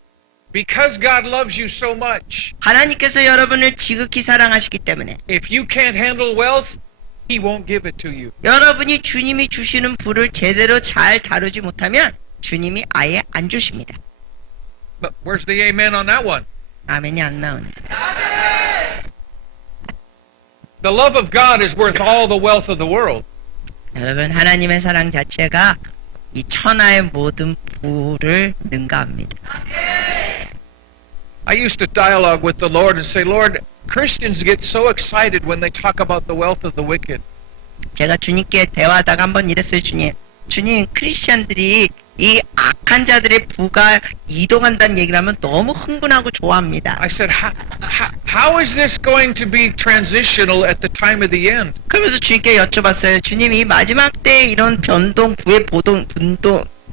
Because God loves you so much, 하나님께서 여러분을 지극히 사랑하시기 때문에 if you can't handle wealth, He won't give it to you. 여러분이 주님이 주시는 부를 제대로 잘 다루지 못하면 주님이 아예 안 주십니다. But where's the amen on that one? 아멘이 안 나오네. The love of God is worth all the wealth of the world. 여러분, 하나님의 사랑 자체가 이 천하의 모든 부를 능가합니다. I used to dialogue with the Lord and say, Lord, Christians get so excited when they talk about the wealth of the wicked. 제가 주님께 대화하다가 한번 이랬어요. 주님, 크리스천들이 이 악한 자들의 부가 이동한다는 얘기를 하면 너무 흥분하고 좋아합니다. I 사id, how is this going to be transitional at the time of the end? 그러면서 주님께 여쭤봤어요. 주님, 이 마지막 때 이런 변동,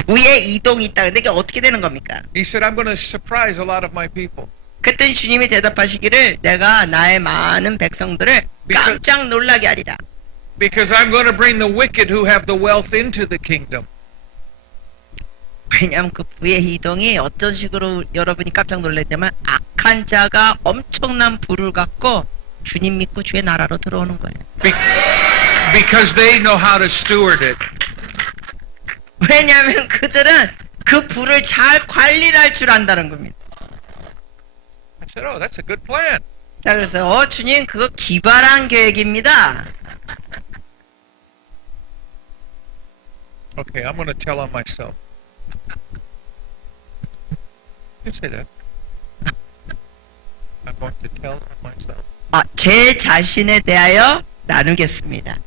부의 이동이 있다. 근데 이게 어떻게 되는 겁니까? He said, I'm going to surprise a lot of my people. 그랬더니 주님이 대답하시기를 내가 나의 많은 백성들을 깜짝 놀라게 하리라. Because I'm going to bring the wicked who have the wealth into the kingdom. 왜냐하면 그 부의 이동이 어떤 식으로 여러분이 깜짝 놀랐냐면 악한 자가 엄청난 부를 갖고 주님 믿고 주의 나라로 들어오는 거예요. Because they know how to steward it. 왜냐하면 그들은 그 부를 잘 관리를 할 줄 안다는 겁니다. I said, oh, that's a good plan. 자, 그래서 주님 그거 기발한 계획입니다. Okay, I'm going to tell on myself. You say that. I'm going to tell on myself. 제 자신에 대하여 나누겠습니다.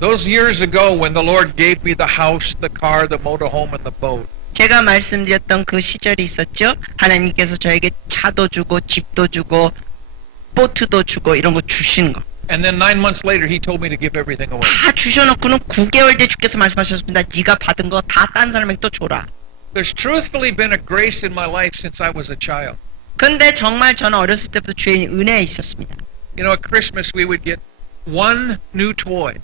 Those years ago when the Lord gave me the house, the car, the motorhome, and the boat, 제가 말씀드렸던 그 시절이 있었죠. 하나님께서 저에게 차도 주고 집도 주고 보트도 주고 이런 거 주신 거. and then 9 months later He told me to give everything away. 다 주셔놓고는 9개월 뒤에 주께서 말씀하셨습니다. 네가 받은 거 다 딴 사람에게 또 줘라. There's truthfully been a grace in my life since I was a child. 근데 정말 저는 어렸을 때부터 주의 은혜에 있었습니다. You know, at Christmas we would get one new toy.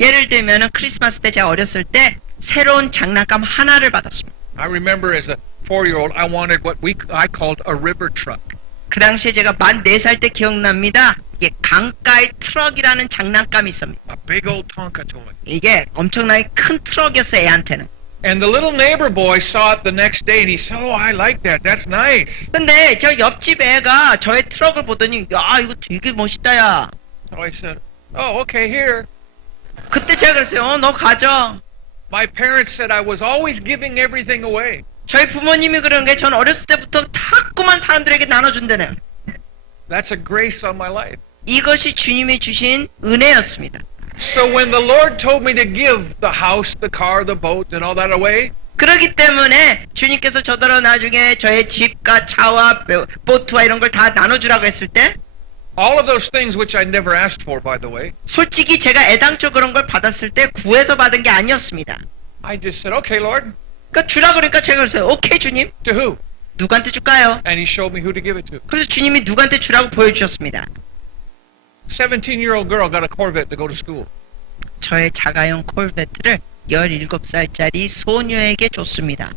예를 들면은 크리스마스 때 제가 어렸을 때 새로운 장난감 하나를 받았습니다. I remember as a 4-year-old, I wanted what I called a river truck. 그 당시에 제가 만 4살 때 기억납니다. 이게 강가의 트럭이라는 장난감이 있습니다. A big old Tonka toy. 이게 엄청나게 큰 트럭이었어요, 애한테는. And the little neighbor boy saw it the next day and he said, oh, I like that. That's nice. 근데 저 옆집 애가 저의 트럭을 보더니 야 이거 되게 멋있다 야. So I said, oh, okay, here. 그때 제가 그랬어요. 너 가져. My parents said I was always giving everything away. 저희 부모님이 그런 게 전 어렸을 때부터 자꾸만 사람들에게 나눠준다네요. That's a grace on my life. 이것이 주님이 주신 은혜였습니다. So when the Lord told me to give the house, the car, the boat, and all that away, 그렇기 때문에 주님께서 저더러 나중에 저의 집과 차와 보트와 이런 걸 다 나눠주라고 했을 때 all of those things which I never asked for, by the way, 솔직히 제가 애당초 그런 걸 받았을 때 구해서 받은 게 아니었습니다. I just said, okay, Lord. 그러니까 주라 그러니까 제가 그랬어요. 오케이 주님. To who? 누구한테 줄까요? And He showed me who to give it to. 그래서 주님이 누구한테 주라고 보여주셨습니다. 17-year-old girl got a Corvette to go to school. 저의 자가용 콜베트를 17살짜리 소녀에게 줬습니다.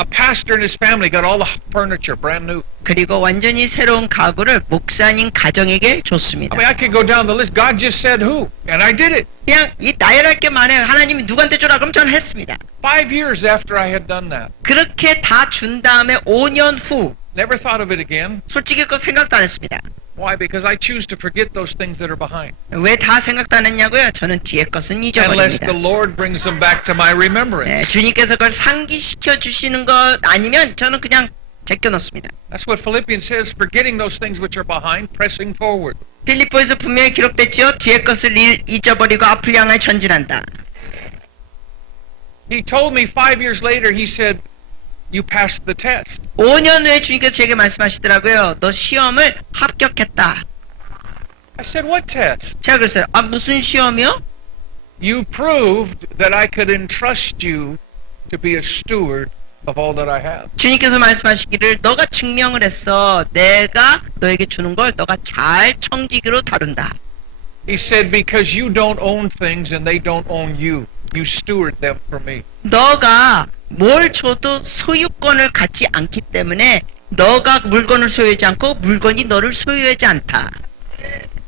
A pastor and his family got all the furniture brand new. 그리고 완전히 새로운 가구를 목사님 가정에게 I 줬습니다. mean, I could go down the list. God just said who, and I did it. 그냥 이 나열할 게 많아요. 하나님이 누구한테 주라 그럼 저는 했습니다. 5 years after I had done that, 그렇게 다 준 다음에 5년 후 never thought of it again. 솔직히 그거 생각도 안 했습니다. Why? Because I choose to forget those things that are behind, 왜 다 생각도 안 했냐고요? 저는 뒤에 것은 unless 잊어버립니다. the Lord brings them back to my 네, remembrance. 주님께서 그걸 상기시켜 주시는 것 아니면 저는 그냥 제껴놓습니다. That's what Philippians says: forgetting those things which are behind, pressing forward. 필리포에서 분명히 기록됐지요. 뒤에 것을 잊어버리고 앞을 향해 전진한다. He told me 5 years later. He said, "You passed the test." 5년 후에 주님께서 제게 말씀하시더라고요. 너 시험을 합격했다. I said, "What test?" 제가 그랬어요. 무슨 시험이요? You proved that I could entrust you to be a steward of all that I have. 주님께서 말씀하시기를 너가 증명을 했어. 내가 너에게 주는 걸 너가 잘 청지기로 다룬다. He said, because you don't own things and they don't own you. You steward them for me. 너가 뭘 줘도 소유권을 갖지 않기 때문에 너가 물건을 소유하지 않고 물건이 너를 소유하지 않다.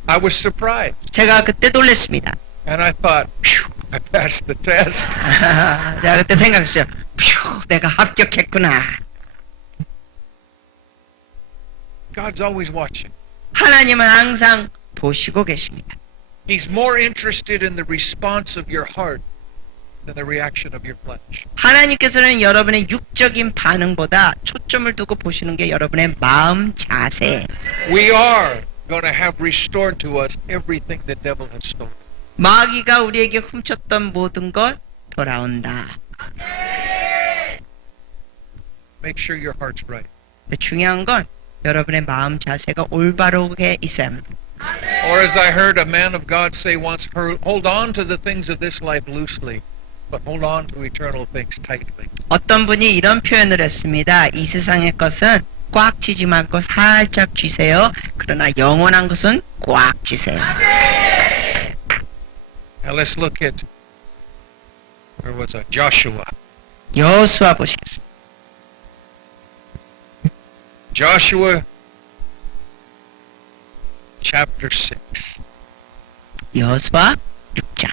I was surprised. 제가 그때 놀랐습니다. And I thought, phew, I passed the test. 제가 그때 생각했어요. 휴, 내가 합격했구나. God's always watching. 하나님은 항상 보시고 계십니다. He's more interested in the response of your heart than the reaction of your flesh. 하나님께서는 여러분의 육적인 반응보다 초점을 두고 보시는 게 여러분의 마음 자세. We are going to have restored to us everything the devil has stolen. 마귀가 우리에게 훔쳤던 모든 것 돌아온다. Make sure your heart's right. 근데 중요한 건 여러분의 마음 자세가 올바르게 있어야 합니다. Or as I heard a man of God say once, hold on to the things of this life loosely, but hold on to eternal things tightly. 어떤 분이 이런 표현을 했습니다. 이 세상의 것은 꽉 쥐지 말고 살짝 쥐세요. 그러나 영원한 것은 꽉 쥐세요. Now let's look at, where was I? Joshua. 여호수아 보시겠습니다. Joshua chapter 6. 여호수아 6장.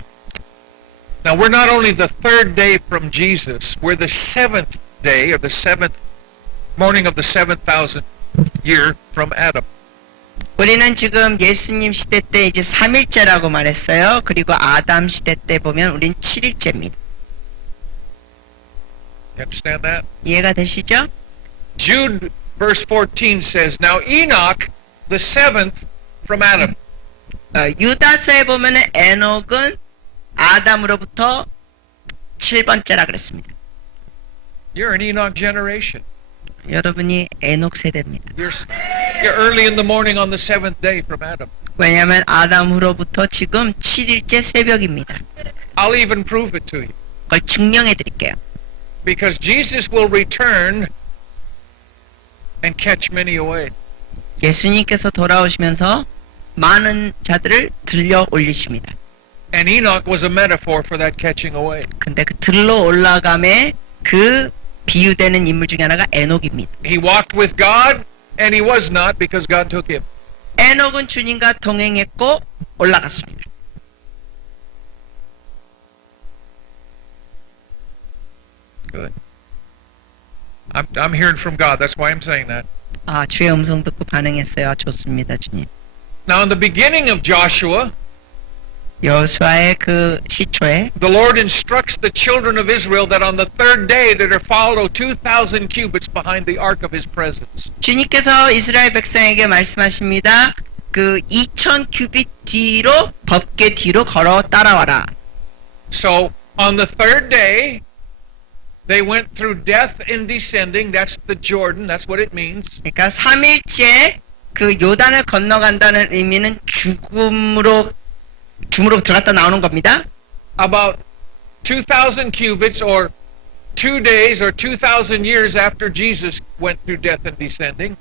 Now we're not only the third day from Jesus, we're the seventh day, or the seventh morning of the 7,000 year from Adam. 우리는 지금 예수님 시대 때 이제 3일째라고 말했어요. 그리고 아담 시대 때 보면 우린 7일째입니다. You understand that? 이해가 되시죠? Jude verse 14 says, Now Enoch, the seventh from Adam. 유다서에 보면은 에녹은 아담으로부터 7번째라 그랬습니다. You're an Enoch generation. 여러분이 에녹 세대입니다. You're early in the morning on the seventh day from Adam. 왜냐하면 아담으로부터 지금 7일째 새벽입니다. I'll even prove it to you. 그걸 증명해 드릴게요. Because Jesus will return and catch many away. 예수님께서 돌아오시면서 많은 자들을 들려 올리십니다. And Enoch was a metaphor for that catching away. 근데 그 들러 올라감에 그 비유되는 인물 중에 하나가 에녹입니다. He walked with God and he was not because God took him. 에녹은 주님과 동행했고 올라갔습니다. Good. I'm hearing from God. That's why I'm saying that. 아, 주의 음성 듣고 반응했어요. 좋습니다, 주님. Now in the beginning of Joshua, 여호수아의 그 시초에 the Lord instructs the children of Israel that on the third day they are follow 2,000 cubits behind the ark of his presence. 주님께서 이스라엘 백성에게 말씀하십니다. 그 2000 규빗 뒤로 법궤 뒤로 걸어 따라와라. So on the third day, they went through death and descending. That's the Jordan. That's what it means. 그러니까 3일째 그 요단을 건너간다는 의미는 죽음으로 들어갔다 나오는 겁니다. About 2,000 cubits or 2 days or 2,000 years after Jesus went through death and descending.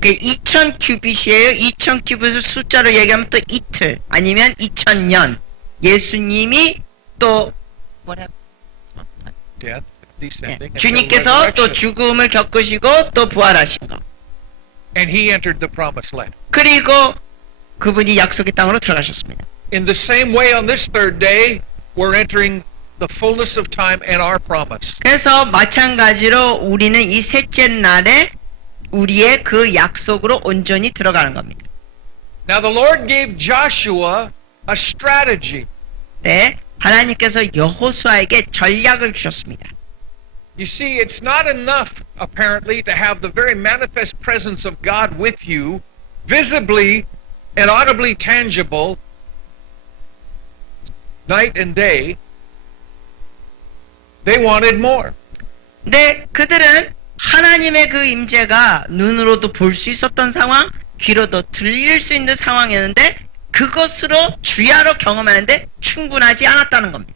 그 2000 규빗이에요. 2000 규빗을 숫자로 얘기하면 또 이틀 아니면 2000년. 예수님이 또 뭐라 Death, descending. 주님께서 until 또 resurrection. 죽음을 겪으시고 또 부활하신 거. And he entered the promised land. 그리고 그분이 약속의 땅으로 들어가셨습니다. In the same way on this third day, we're entering the fullness of time and our promise. 그래서 마찬가지로 우리는 이 셋째 날에 우리의 그 약속으로 온전히 들어가는 겁니다. Now the Lord gave Joshua a strategy. 네, 하나님께서 여호수아에게 전략을 주셨습니다. You see, it's not enough, apparently, to have the very manifest presence of God with you, visibly and audibly tangible, night and day. They wanted more. 네, 그들은 하나님의 그 임재가 눈으로도 볼 수 있었던 상황, 귀로도 들릴 수 있는 상황이었는데 그것으로 주야로 경험하는데 충분하지 않았다는 겁니다.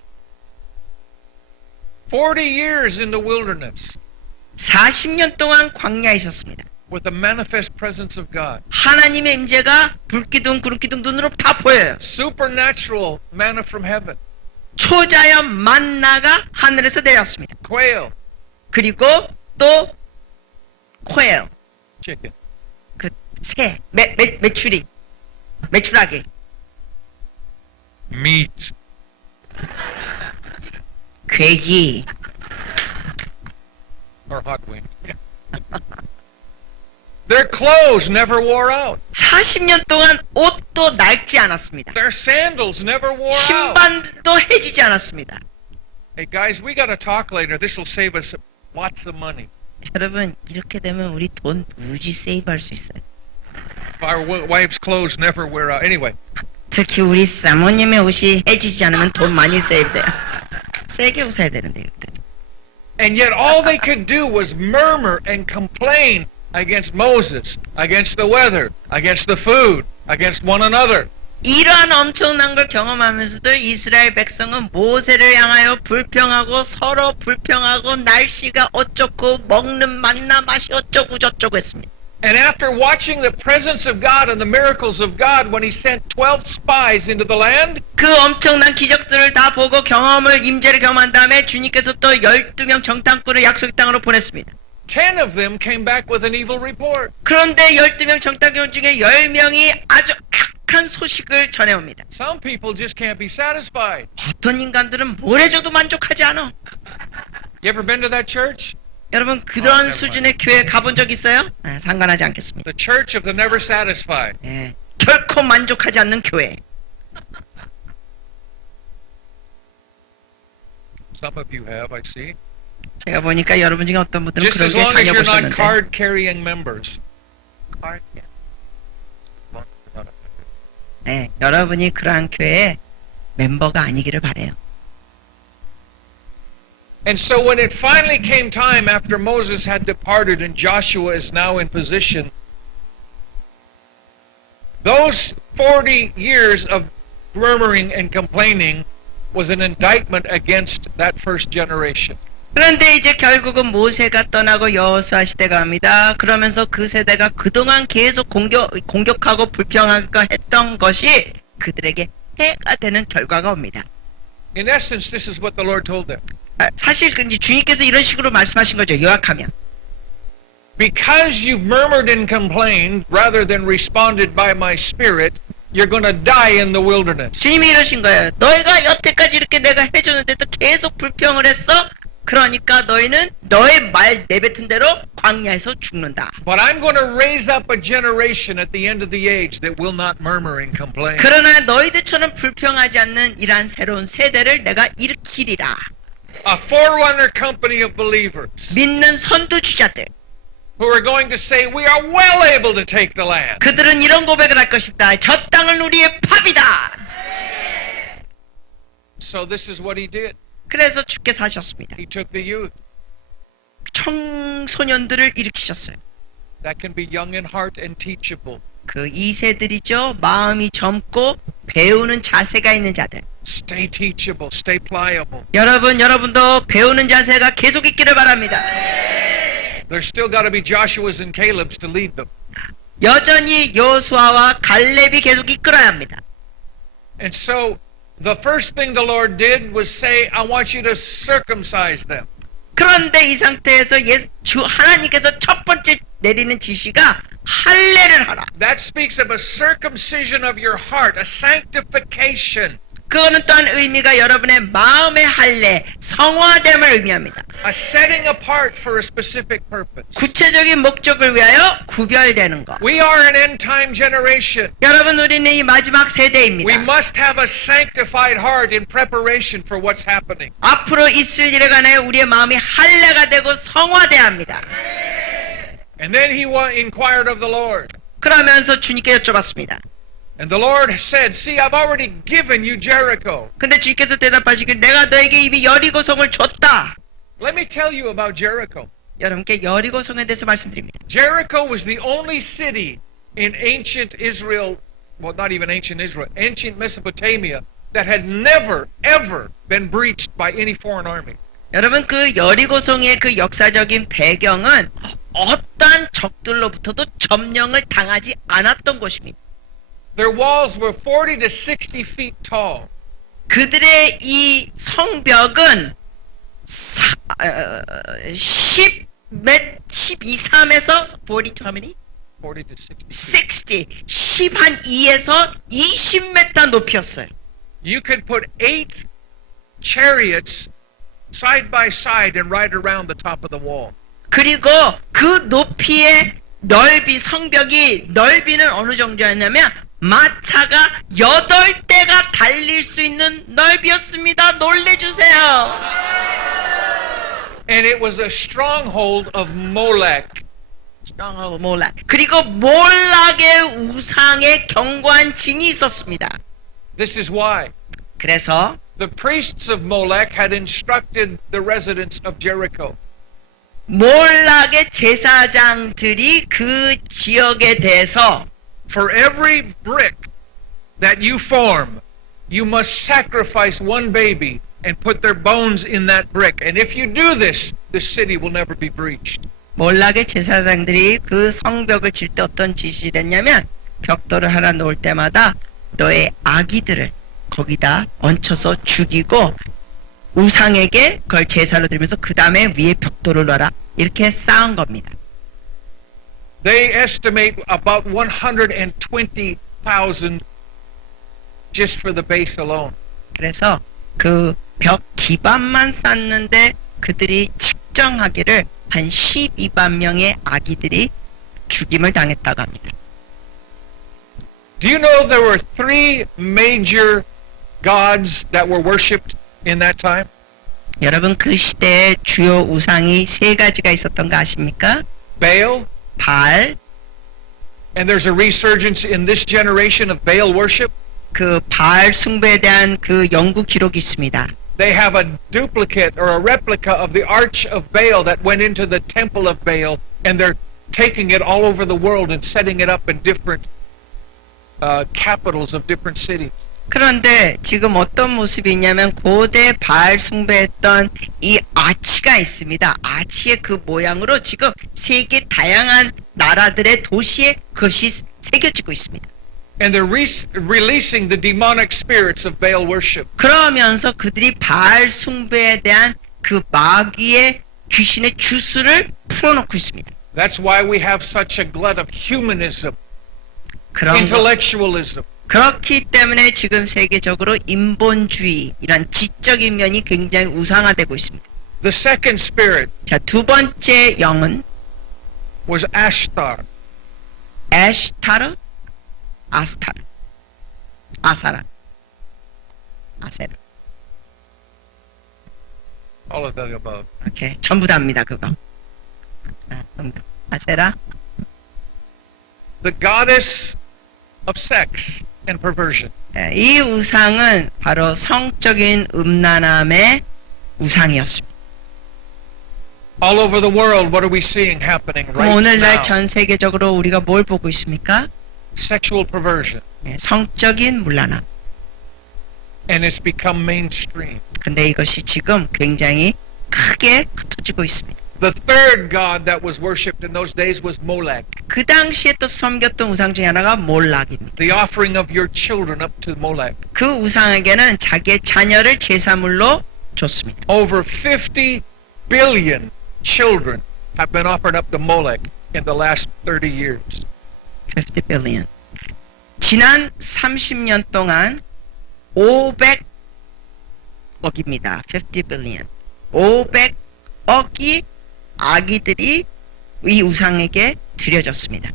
40 years in the wilderness 40년 동안 광야에 있었습니다. with the manifest presence of God. 하나님의 임재가 불기둥, 구름기둥 눈으로 다 보여요. Supernatural manna from heaven. 초자연 만나가 하늘에서 내렸습니다. Quail, 그리고 또 퀘일, chicken. 그 새, 메추리. 메추라기. meat, 괴기. or hot wings. Their clothes never wore out. 40년 동안 옷도 낡지 않았습니다. Their sandals never wore out. 신발도 해지지 않았습니다. Hey guys, we got to talk later. This will save us lots of money. 여러분 이렇게 되면 우리 돈 무지 세이브할 수 있어요. If our wife's clothes never wear out. Anyway, 특히 우리 사모님의 옷이 해지지 않으면 돈 많이 세이브돼요. 세게 웃어야 되는데 이럴 때. and yet all they could do was murmur and complain against Moses, against the weather, against the food, against one another. 이러한 엄청난 걸 경험하면서도 이스라엘 백성은 모세를 향하여 불평하고 서로 불평하고 날씨가 어쩌고 먹는 만나 맛이 어쩌고 저쩌고 했습니다. And after watching the presence of God and the miracles of God when he sent 12 spies into the land, 그 엄청난 기적들을 다 보고 임재를 경험한 다음에 주님께서 또 12명 정탐꾼을 약속의 땅으로 보냈습니다. 10 of them came back with an evil report. 그런데 12명 정탐꾼 중에 10명이 아주 악한 소식을 전해옵니다. Some people just can't be satisfied. 어떤 인간들은 뭘 해줘도 만족하지 않아. You ever been to that church? 여러분 그런 never 수준의 교회 가본 적 있어요? 상관하지 않겠습니다. The church of the never satisfied. 결코 만족하지 않는 교회. Some of you have, I see. 제가 보니까 여러분 중에 어떤 분들은 Just 그런 as 게 long as you're not 다녀보셨는데 card-carrying members. 여러분이 그러한 교회의 멤버가 아니기를 바래요. And so when it finally came time after Moses had departed and Joshua is now in position, those 40 years of murmuring and complaining was an indictment against that first generation. 그런데 이제 결국은 모세가 떠나고 여호수아 시대가 옵니다. 그러면서 그 세대가 그동안 계속 공격하고 불평하고 했던 것이 그들에게 해가 되는 결과가 옵니다. In essence, this is what the Lord told them. 사실 이제 주님께서 이런 식으로 말씀하신 거죠. 요약하면. Because you've murmured and complained rather than responded by my spirit, you're going to die in the wilderness. 주님이 이러신 거예요. 너희가 여태까지 이렇게 내가 해줬는데도 계속 불평을 했어? 그러니까 너희는 너의 말 내뱉은 대로 광야에서 죽는다. But I'm going to raise up a generation at the end of the age that will not murmur and complain. 그러나 너희들처럼 불평하지 않는 이러한 새로운 세대를 내가 일으키리라. A forerunner company of believers 믿는 선두주자들. who are going to say, we are well able to take the land. 그들은 이런 고백을 할 것이다. 저 땅은 우리의 밥이다. So this is what he did. 그래서 주께서 하셨습니다. He took the youth. 청소년들을 일으키셨어요. That can be young in heart and teachable. 그 2세들이죠. 마음이 젊고 배우는 자세가 있는 자들. Stay teachable, stay pliable. 여러분도 배우는 자세가 계속 있기를 바랍니다. There's still got to be Joshua's and Caleb's to lead them. 여전히 여호수아와 갈렙이 계속 이끌어야 합니다. And so the first thing the Lord did was say, I want you to circumcise them. 그런데 이 상태에서 주 하나님께서 첫 번째 내리는 지시가 할례를 하라. That speaks of a circumcision of your heart, a sanctification. 그거는 또한 의미가 여러분의 마음의 할례, 성화됨을 의미합니다. A setting apart for a specific purpose. 구체적인 목적을 위하여 구별되는 것. We are an end time generation. 여러분 우리는 이 마지막 세대입니다. We must have a sanctified heart in preparation for what's happening. 앞으로 있을 일에 관해 우리의 마음이 할례가 되고 성화돼야 합니다. And then he inquired of the Lord. 그러면서 주님께 여쭤봤습니다. And the Lord said, see, I've already given you Jericho. 근데 주님께서 대답하시길 내가 너에게 이미 여리고성을 줬다. Let me tell you about Jericho. 여러분께 여리고성에 대해서 말씀드립니다. Jericho was the only city in ancient Israel, well, not even ancient Israel, ancient Mesopotamia, that had never, ever been breached by any foreign army. 여러분 그 여리고성의 그 역사적인 배경은 어떤 적들로부터도 점령을 당하지 않았던 곳입니다. Their walls were 40 to 60 feet tall. 그들의 이 성벽은 12, 3에서 40 to how many? 40 to 60. 10한 2에서 20m 높이였어요. You could put 8 chariots side by side and ride around the top of the wall. 그리고 그 높이의 넓이, 성벽이 넓이는 어느 정도였냐면 마차가 8대가 달릴 수 있는 넓이였습니다. 놀래주세요. And it was a stronghold of Molech. 몰락. 그리고 몰락의 우상의 견고한 진이 있었습니다. This is why 그래서 the priests of Molech had instructed the residents of Jericho. 몰락의 제사장들이 그 지역에 대해서 For every brick that you form, you must sacrifice one baby and put their bones in that brick. And if you do this, the city will never be breached. 몰락의 제사장들이 그 성벽을 칠 때 어떤 지시를 했냐면 벽돌을 하나 놓을 때마다 너의 아기들을 거기다 얹혀서 죽이고 우상에게 그걸 제사로 드리면서 그 다음에 위에 벽돌을 놔라 이렇게 쌓은 겁니다. They estimate about 120,000 just for the base alone. 그래서 그 벽 기반만 쌓는데 그들이 측정하기를 한 12만 명의 아기들이 죽임을 당했다고 합니다. Do you know there were 3 major gods that were worshipped in that time? 여러분 그 시대에 주요 우상이 3가지가 있었던 거 아십니까? Baal, 발, and there's a resurgence in this generation of Baal worship. 그 발 숭배에 대한 그 연구 기록이 있습니다. They have a duplicate or a replica of the Arch of Baal that went into the temple of Baal, and they're taking it all over the world and setting it up in different capitals of different cities. 그런데 지금 어떤 모습이 있냐면 고대 발 숭배했던 이 아치가 있습니다. 아치의 그 모양으로 지금 세계 다양한 나라들의 도시에 그것이 새겨지고 있습니다. And they're releasing the demonic spirits of Baal worship. 그러면서 그들이 발 숭배에 대한 그 마귀의 귀신의 주스를 풀어놓고 있습니다. That's why we have such a glut of humanism, 그런 intellectualism. 그렇기 때문에 지금 세계적으로 인본주의 이란 지적인 면이 굉장히 우상화되고 있습니다. The second spirit 자, 두 번째 영은 was Ashtar. 에시타르, 아스타르, 아사라, 아세르. All of the above. 오케이, 전부 다입니다 그거. 아세라, The goddess of sex and perversion. 이 우상은 바로 성적인 음란함의 우상이었습니다. All over the world, what are we seeing happening 그럼 right 오늘날 now? 전 세계적으로 우리가 뭘 보고 있습니까? Sexual perversion. 성적인 문란함. And it's become mainstream. 근데 이것이 지금 굉장히 크게 흩어지고 있습니다. The third god that was worshipped in those days was Molech. 그 당시에 또 섬겼던 우상 중에 하나가 몰락입니다. The offering of your children up to Molech. 그 우상에게는 자기의 자녀를 제사물로 줬습니다. Over 50 billion children have been offered up to Molech in the last 30 years. 50 billion. 지난 30년 동안 500억입니다. 50 billion. 500억이 아기들이 이 우상에게 드려졌습니다.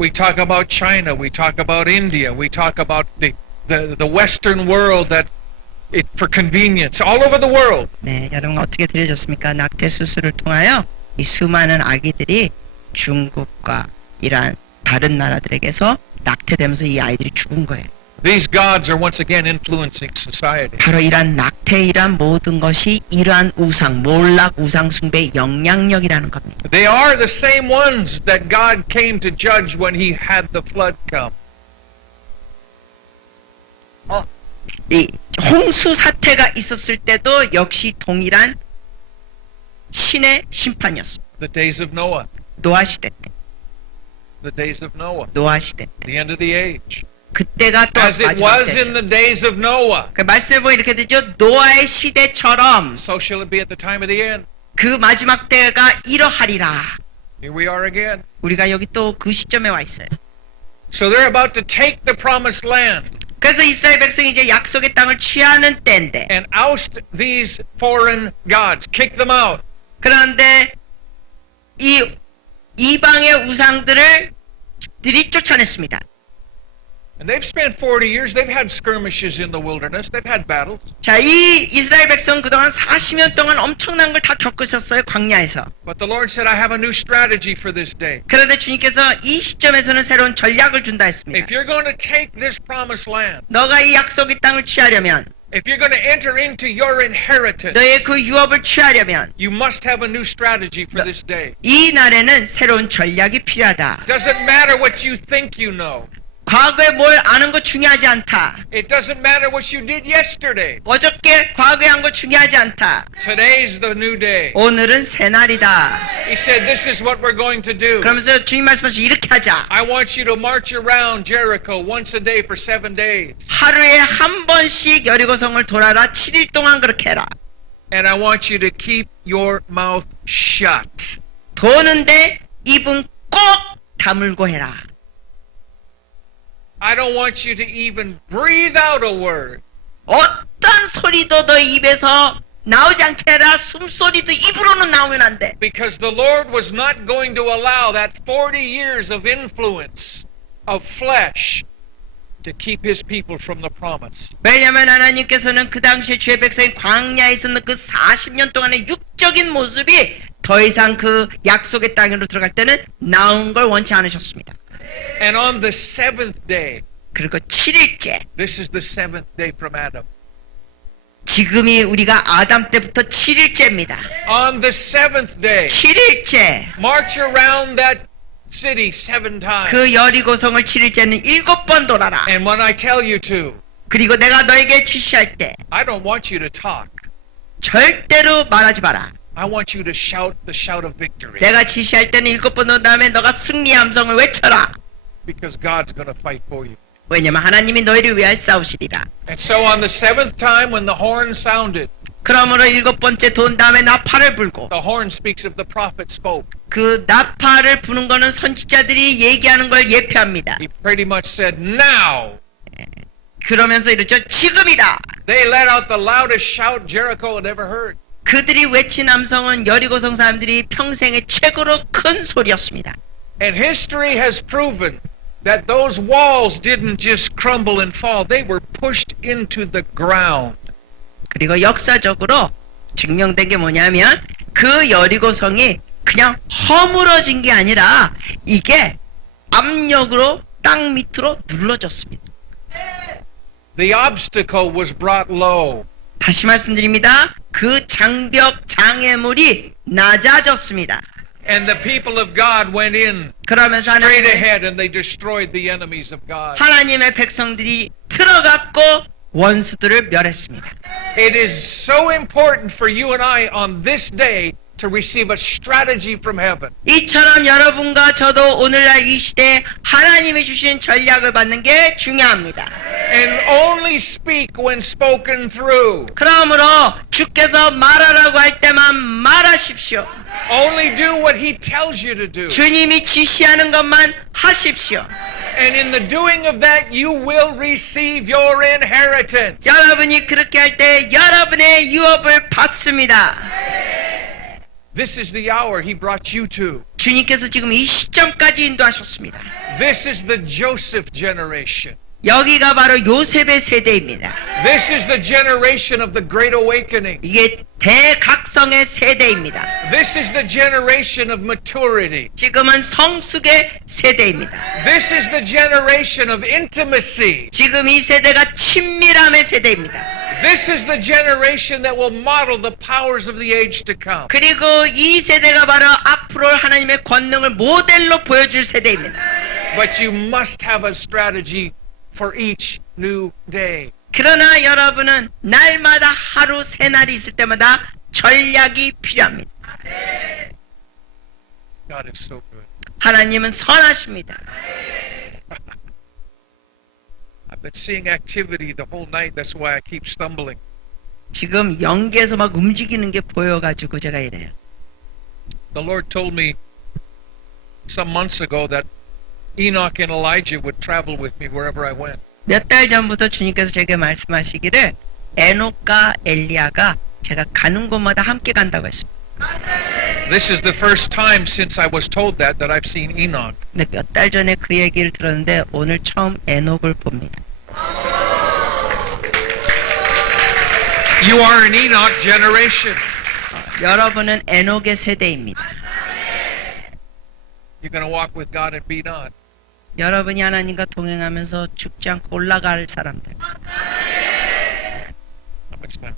We talk about China, we talk about India, we talk about the Western world that for convenience all over the world. 네, 여러분 어떻게 드려졌습니까? 낙태 수술을 통하여 이 수많은 아기들이 중국과 이란 다른 나라들에게서 낙태되면서 이 아이들이 죽은 거예요. These gods are once again influencing society. 바로 이러한 낙태, 이러한 모든 것이 이러한 우상, 몰락 우상 숭배의 영향력이라는 겁니다. They are the same ones that God came to judge when he had the flood come. 이 홍수 사태가 있었을 때도 역시 동일한 신의 심판이었습니다. The days of Noah. 노아 시대 때, The days of Noah. 노아 시대 때. The end of the age. 그때가 또 As it 마지막 was in 때죠. the days of Noah, 그 말씀해 보면 이렇게 되죠. 노아의 시대처럼 so shall it be at the time of the end. 그 마지막 때가 이러하리라. Here we are again. 우리가 여기 또 그 시점에 와 있어요. So they're about to take the promised land 그래서 이스라엘 백성이 이제 약속의 땅을 취하는 때인데, and oust these foreign gods, kick them out. 그런데 이 이방의 우상들을 들이 쫓아냈습니다. And they've spent 40 years, they've had skirmishes in the wilderness, they've had battles. 자, 이 이스라엘 백성 그동안 40년 동안 엄청난 걸 다 겪으셨어요, 광야에서. But the Lord said, I have a new strategy for this day. 그런데 주님께서 이 시점에서는 새로운 전략을 준다 했습니다. If you're going to take this promised land, 너가 이 약속의 땅을 취하려면, if you're going to enter into your inheritance, 너의 그 유업을 취하려면 you must have a new strategy for this day. 이 날에는 새로운 전략이 필요하다. Doesn't matter what you think you know. 과거에 뭘 아는 거 중요하지 않다. It doesn't matter what you did yesterday. 어저께 과거에 한 거 중요하지 않다. Today's the new day. 오늘은 새 날이다. He said, this is what we're going to do. 그러면서 주님 말씀하신 이렇게 하자. I want you to march around Jericho once a day for 7 days. 하루에 한 번씩 여리고성을 돌아라. 7일 동안 그렇게 해라. And I want you to keep your mouth shut. 도는데 입은 꼭 다물고 해라. I don't want you to even breathe out a word. 어떤 소리도 너 입에서 나오지 않게 해라. 숨소리도 입으로는 나오면 안 돼. Because the Lord was not going to allow that 40 years of influence of flesh to keep his people from the promise. 왜냐하면 하나님께서는 그 당시에 주의 백성이 광야에 있었는 그 40년 동안의 육적인 모습이 더 이상 그 약속의 땅으로 들어갈 때는 나온 걸 원치 않으셨습니다. And on the 7th day, 그리고 7일째, this is the 7th day from Adam. 지금이 우리가 아담 때부터 7일째입니다. On the 7th day, 7일째, march around that city 7 times. 그 여리고성을 7일째는 7번 돌아라. And when I tell you to, 그리고 내가 너에게 지시할 때 I don't want you to talk. 절대로 말하지 마라. I want you to shout the shout of victory. 내가 지시할 때는 7번 돈 다음에 너가 승리 함성을 외쳐라. Because God's going to fight for you. 왜냐면 하나님이 너희를 위하여 싸우시리라. And so on the 7th time when the horn sounded, 그러므로 7번째 돈 다음에 나팔을 불고, the horn speaks of the prophet spoke. 그 나팔을 부는 거는 선지자들이 얘기하는 걸 예표합니다. He pretty much said, now. 그러면서 이러죠. 지금이다. They let out the loudest shout Jericho had ever heard. 그들이 외친 함성은 여리고성 사람들이 평생의 최고로 큰 소리였습니다. And history has proven that those walls didn't just crumble and fall. They were pushed into the ground. 그리고 역사적으로 증명된 게 뭐냐면 그 여리고성이 그냥 허물어진 게 아니라 이게 압력으로 땅 밑으로 눌러졌습니다. The obstacle was brought low. 다시 말씀드립니다. 그 장벽 장애물이 낮아졌습니다. And the people of God went in 그러면서 straight ahead and they destroyed the enemies of God. 하나님의 백성들이 들어갔고 원수들을 멸했습니다. It is so important for you and I on this day to receive a strategy from heaven. 이처럼 여러분과 저도 오늘날 이 시대에 하나님이 주신 전략을 받는 게 중요합니다. And only speak when spoken through. 그러므로 주께서 말하라고 할 때만 말하십시오. Only do what he tells you to do. 주님이 지시하는 것만 하십시오. And in the doing of that, you will receive your inheritance. 여러분이 그렇게 할 때 여러분의 유업을 받습니다. This is the hour he brought you to. 주님께서 지금 이 시점까지 인도하셨습니다. This is the Joseph generation. 여기가 바로 요셉의 세대입니다. This is the generation of the Great Awakening. 이게 대각성의 세대입니다. This is the generation of maturity. 지금은 성숙의 세대입니다. This is the generation of intimacy. 지금 이 세대가 친밀함의 세대입니다. This is the generation that will model the powers of the age to come. 그리고 이 세대가 바로 앞으로 하나님의 권능을 모델로 보여줄 세대입니다. But you must have a strategy for each new day. 그러나 여러분은 날마다 하루 새 날이 있을 때마다 전략이 필요합니다. God is so good. 하나님은 선하십니다. I've been seeing activity the whole night. That's why I keep stumbling. 지금 연기에서 막 움직이는 게 보여가지고 제가 이래요. The Lord told me some months ago that Enoch and Elijah would travel with me wherever I went. 몇 달 전부터 주님께서 제게 말씀하시기를 에녹과 엘리야가 제가 가는 곳마다 함께 간다고 했습니다. This is the first time since I was told that I've seen Enoch. 근데 몇 달 전에 그 얘기를 들었는데 오늘 처음 에녹을 봅니다. You are an Enoch generation. 여러분은 에녹의 세대입니다. You're going to walk with God and be not. 여러분이 하나님과 동행하면서 죽지 않고 올라갈 사람들. How much time?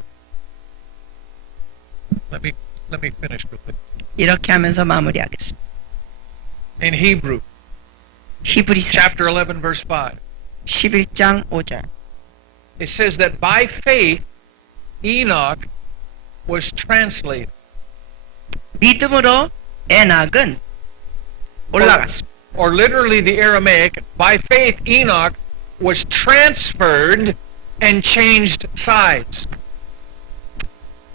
Let me finish quickly. 이렇게 하면서 마무리하겠습니다. In Hebrew, 히브리서 chapter 11, verse 5, 11장 5절. it says that by faith Enoch was translated. 믿음으로 에녹은 올라갔습니다. Or literally the Aramaic, by faith Enoch was transferred and changed sides.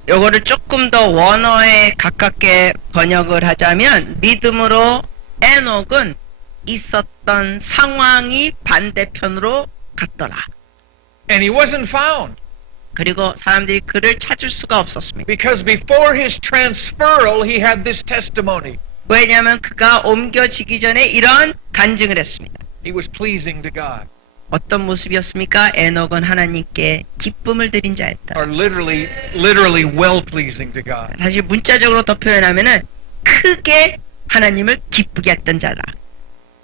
요거를 조금 더 원어에 가깝게 번역을 하자면 믿음으로 에녹은 있었던 상황이 반대편으로 갔더라. And he wasn't found 그리고 사람들이 그를 찾을 수가 없었습니다. because before his transferal he had this testimony. 왜냐하면 그가 옮겨지기 전에 이런 간증을 했습니다. He was pleasing to God. 어떤 모습이었습니까? 에녹은 하나님께 기쁨을 드린 자였다. Or literally well pleasing to God. 사실 문자적으로 더 표현하면은 크게 하나님을 기쁘게 했던 자라.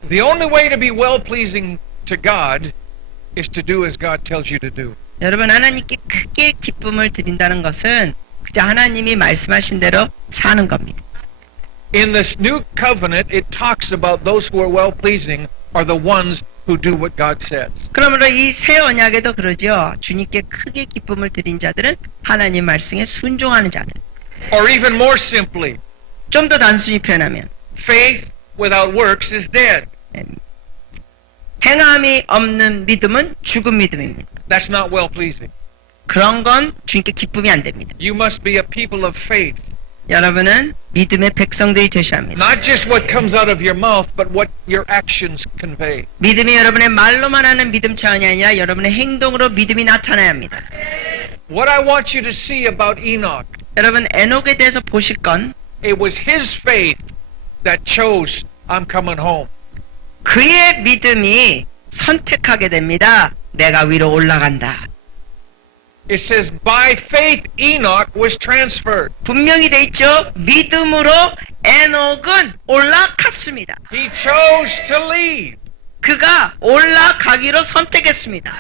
The only way to be well pleasing to God is to do as God tells you to do. 여러분 하나님께 크게 기쁨을 드린다는 것은 그저 하나님이 말씀하신 대로 사는 겁니다. In this new covenant, it talks about those who are well pleasing are the ones who do what God says. 그러므로 이 새 언약에도 그러죠. 주님께 크게 기쁨을 드린 자들은 하나님 말씀에 순종하는 자들. Or even more simply, 좀 더 단순히 표현하면 faith without works is dead. 행함이 없는 믿음은 죽은 믿음입니다. That's not well pleasing. 그런 건 주님께 기쁨이 안 됩니다. You must be a people of faith. 여러분은 믿음의 백성들이 되셔야 합니다. Not just what comes out of your mouth, but what your actions convey. 믿음이 여러분의 말로만 하는 믿음 차원이 아니라 여러분의 행동으로 믿음이 나타나야 합니다. What I want you to see about Enoch, 여러분 에녹에 대해서 보실 건 it was his faith that chose, I'm coming home. 그의 믿음이 선택하게 됩니다. 내가 위로 올라간다. It says, by faith Enoch was transferred. 분명히 돼 있죠. 믿음으로 에녹은 올라갔습니다. He chose to leave. 그가 올라가기로 선택했습니다.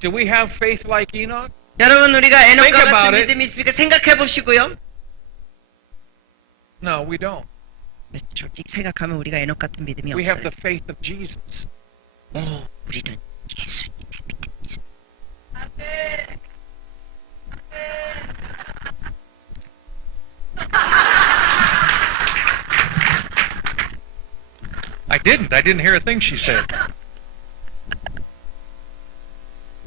Do we have faith like Enoch? 여러분 우리가 에녹과 Think about 같은 it. 믿음이 있습니까? 생각해 보시고요. No, we don't. 솔직히 생각하면 우리가 에녹 같은 믿음이 We have 없어요. the faith of Jesus. 우리는 예수님의 믿음이 있습니다. I didn't hear a thing she said.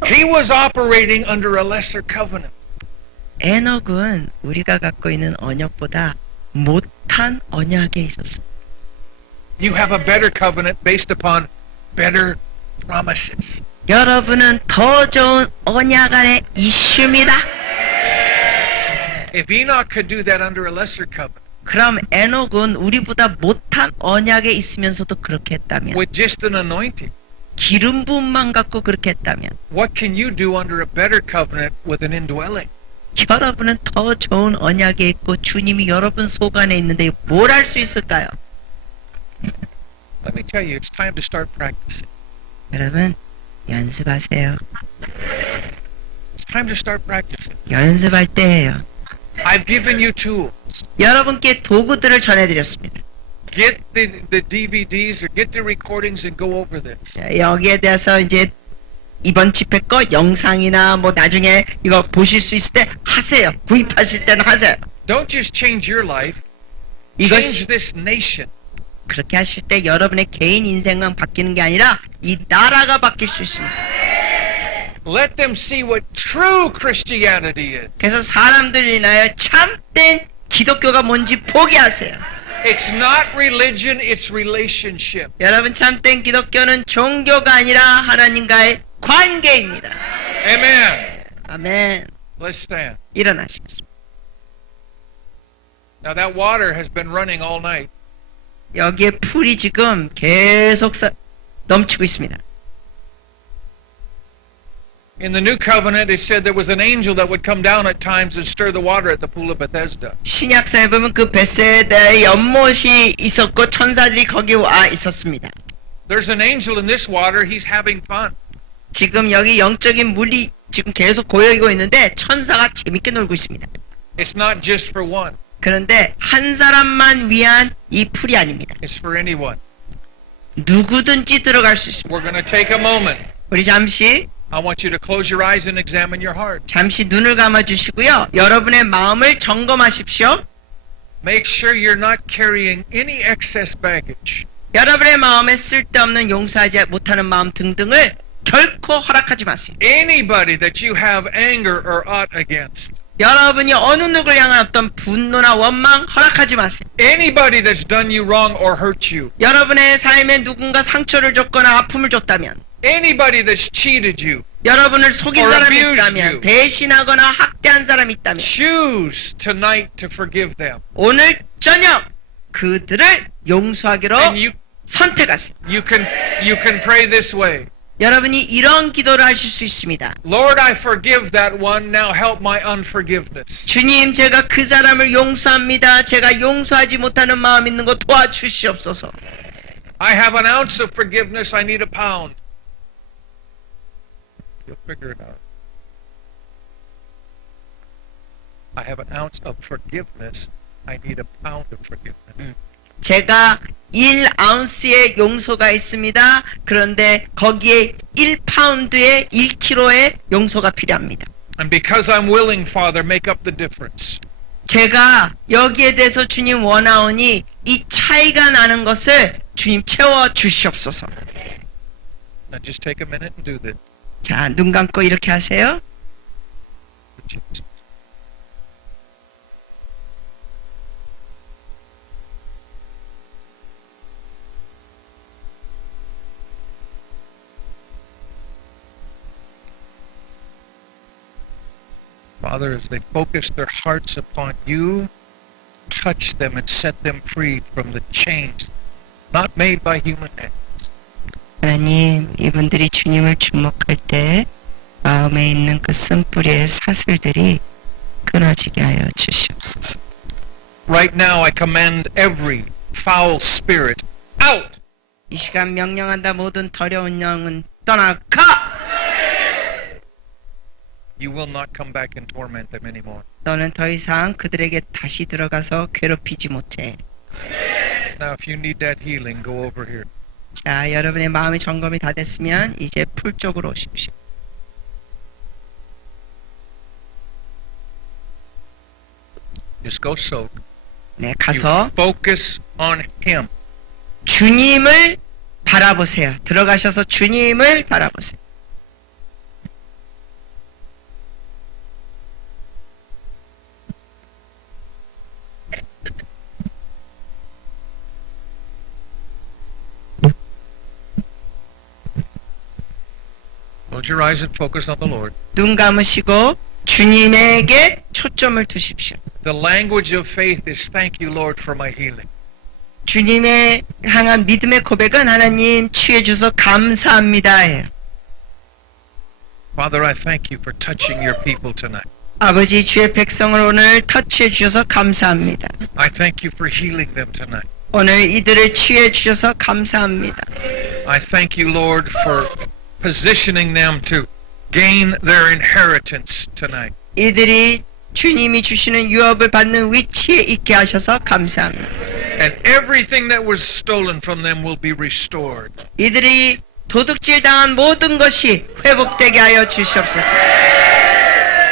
He was operating under a lesser covenant. 에녹은 우리가 갖고 있는 언약보다 못한 언약에 있었습니다. You have a better covenant based upon better promises. 여러분은 더 좋은 언약 안에 있습니다. If Enoch could do that under a lesser covenant, 그럼 에녹은 우리보다 못한 언약에 있으면서도 그렇게 했다면, with just an anointing, 기름 부음만 갖고 그렇게 했다면, what can you do under a better covenant with an indwelling? 여러분은 더 좋은 언약에 있고 주님이 여러분 속 안에 있는데 뭘 할 수 있을까요? Let me tell you, it's time to start practicing. 여러분 연습하세요. It's time to start practicing. 연습할 때예요. I've given you tools. 여러분께 도구들을 전해드렸습니다. Get the DVDs or get the recordings and go over this. 자, 여기에 대해서 이제 이번 집회 거 영상이나 뭐 나중에 이거 보실 수 있을 때 하세요. 구입하실 때는 하세요. Don't just change your life. 이것이 Change this nation. 그렇게 하실 때 여러분의 개인 인생만 바뀌는 게 아니라 이 나라가 바뀔 수 있습니다. Let them see what true Christianity is. 그래서 사람들 인하여 참된 기독교가 뭔지 보게 하세요. It's not religion, it's relationship. 여러분 참된 기독교는 종교가 아니라 하나님과의 관계입니다. Amen. 아멘. Let's stand. 일어나시겠습니다. Now that water has been running all night. 여기에 풀이 지금 계속 넘치고 있습니다. In the new covenant, it said there was an angel that would come down at times and stir the water at the pool of Bethesda. 신약사에 보면 그 베세다의 연못이 있었고 천사들이 거기 와 있었습니다. There's an angel in this water, he's having fun. 지금 여기 영적인 물이 지금 계속 고여있고 있는데 천사가 재밌게 놀고 있습니다. It's not just for one, 그런데 한 사람만 위한 이 풀이 아닙니다. it's for anyone. 누구든지 들어갈 수 있습니다. We're going to take a moment. 우리 잠시 I want you to close your eyes and examine your heart. 잠시 눈을 감아 주시고요. 여러분의 마음을 점검하십시오. Make sure you're not carrying any excess baggage. 여러분의 마음에 쓸데없는 용서하지 못하는 마음 등등을 결코 허락하지 마세요. Anybody that you have anger or ought against. 여러분이 어느 누구를 향한 어떤 분노나 원망 허락하지 마세요. Anybody that's done you wrong or hurt you. 여러분의 삶에 누군가 상처를 줬거나 아픔을 줬다면, Anybody that's cheated you. 여러분을 속인 Or 사람이 abused 있다면, you. 배신하거나 학대한 사람이 있다면, Choose tonight to forgive them. 오늘 저녁 그들을 용서하기로 And you 선택하세요. can pray this way. 여러분이 이런 기도를 하실 수 있습니다. Lord, I forgive that one. Now help my unforgiveness. 주님, 제가 그 사람을 용서합니다. 제가 용서하지 못하는 마음 있는 거 도와주시옵소서. I have an ounce of forgiveness. I need a pound. You'll figure it out. I have an ounce of forgiveness. I need a pound of forgiveness. 제가 1아운스의 용서가 있습니다. 그런데 거기에 1파운드의 1kg의 용서가 필요합니다. And because I'm willing, Father, make up the difference. 제가 여기에 대해서 주님 원하오니 이 차이가 나는 것을 주님 채워 주시옵소서. Now just take a minute and do this. 자, 눈 감고 이렇게 하세요. Jesus. Father, as they focus their hearts upon you, touch them and set them free from the chains not made by human hands. 하나님, 이분들이 주님을 주목할 때 마음에 있는 그 쓴뿌리의 사슬들이 끊어지게 하여 주시옵소서. Right now I command every foul spirit out. 이 시간 명령한다. 모든 더러운 영은 떠나가. You will not come back and torment them anymore. 너는 더 이상 그들에게 다시 들어가서 괴롭히지 못해. Now if you need that healing, go over here. 자, 여러분의 마음의 점검이 다 됐으면 이제 풀 쪽으로 오십시오. Just go soak. 네, You 가서 focus on Him. 주님을 바라보세요. 들어가셔서 주님을 바라보세요. Close your eyes and focus on the Lord. 눈 감으시고 주님에게 초점을 두십시오. The language of faith is thank you, Lord, for my healing. 주님의 향한 믿음의 고백은 하나님 치유해 주셔서 감사합니다예요. Father, I thank you for touching your people tonight. 아버지, 주의 백성을 오늘 터치해 주셔서 감사합니다. I thank you for healing them tonight. 오늘 이들을 치유해 주셔서 감사합니다. I thank you, Lord, for positioning them to gain their inheritance tonight. 이들이 주님이 주시는 유업을 받는 위치에 있게 하셔서 감사합니다. And everything that was stolen from them will be restored. 이들이 도둑질 당한 모든 것이 회복되게 하여 주시옵소서.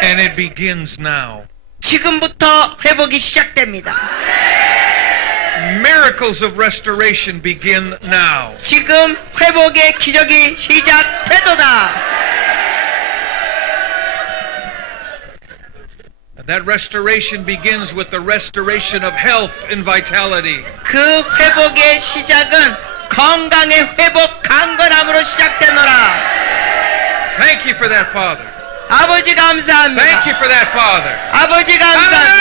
And it begins now. 지금부터 회복이 시작됩니다. Miracles of restoration begin now. 지금 회복의 기적이 시작되도다. That restoration begins with the restoration of health and vitality. 그 회복의 시작은 건강의 회복, 강건함으로 시작되노라. Thank you for that, Father. 아버지 감사합니다. Thank you for that, Father. 아버지 감사합니다.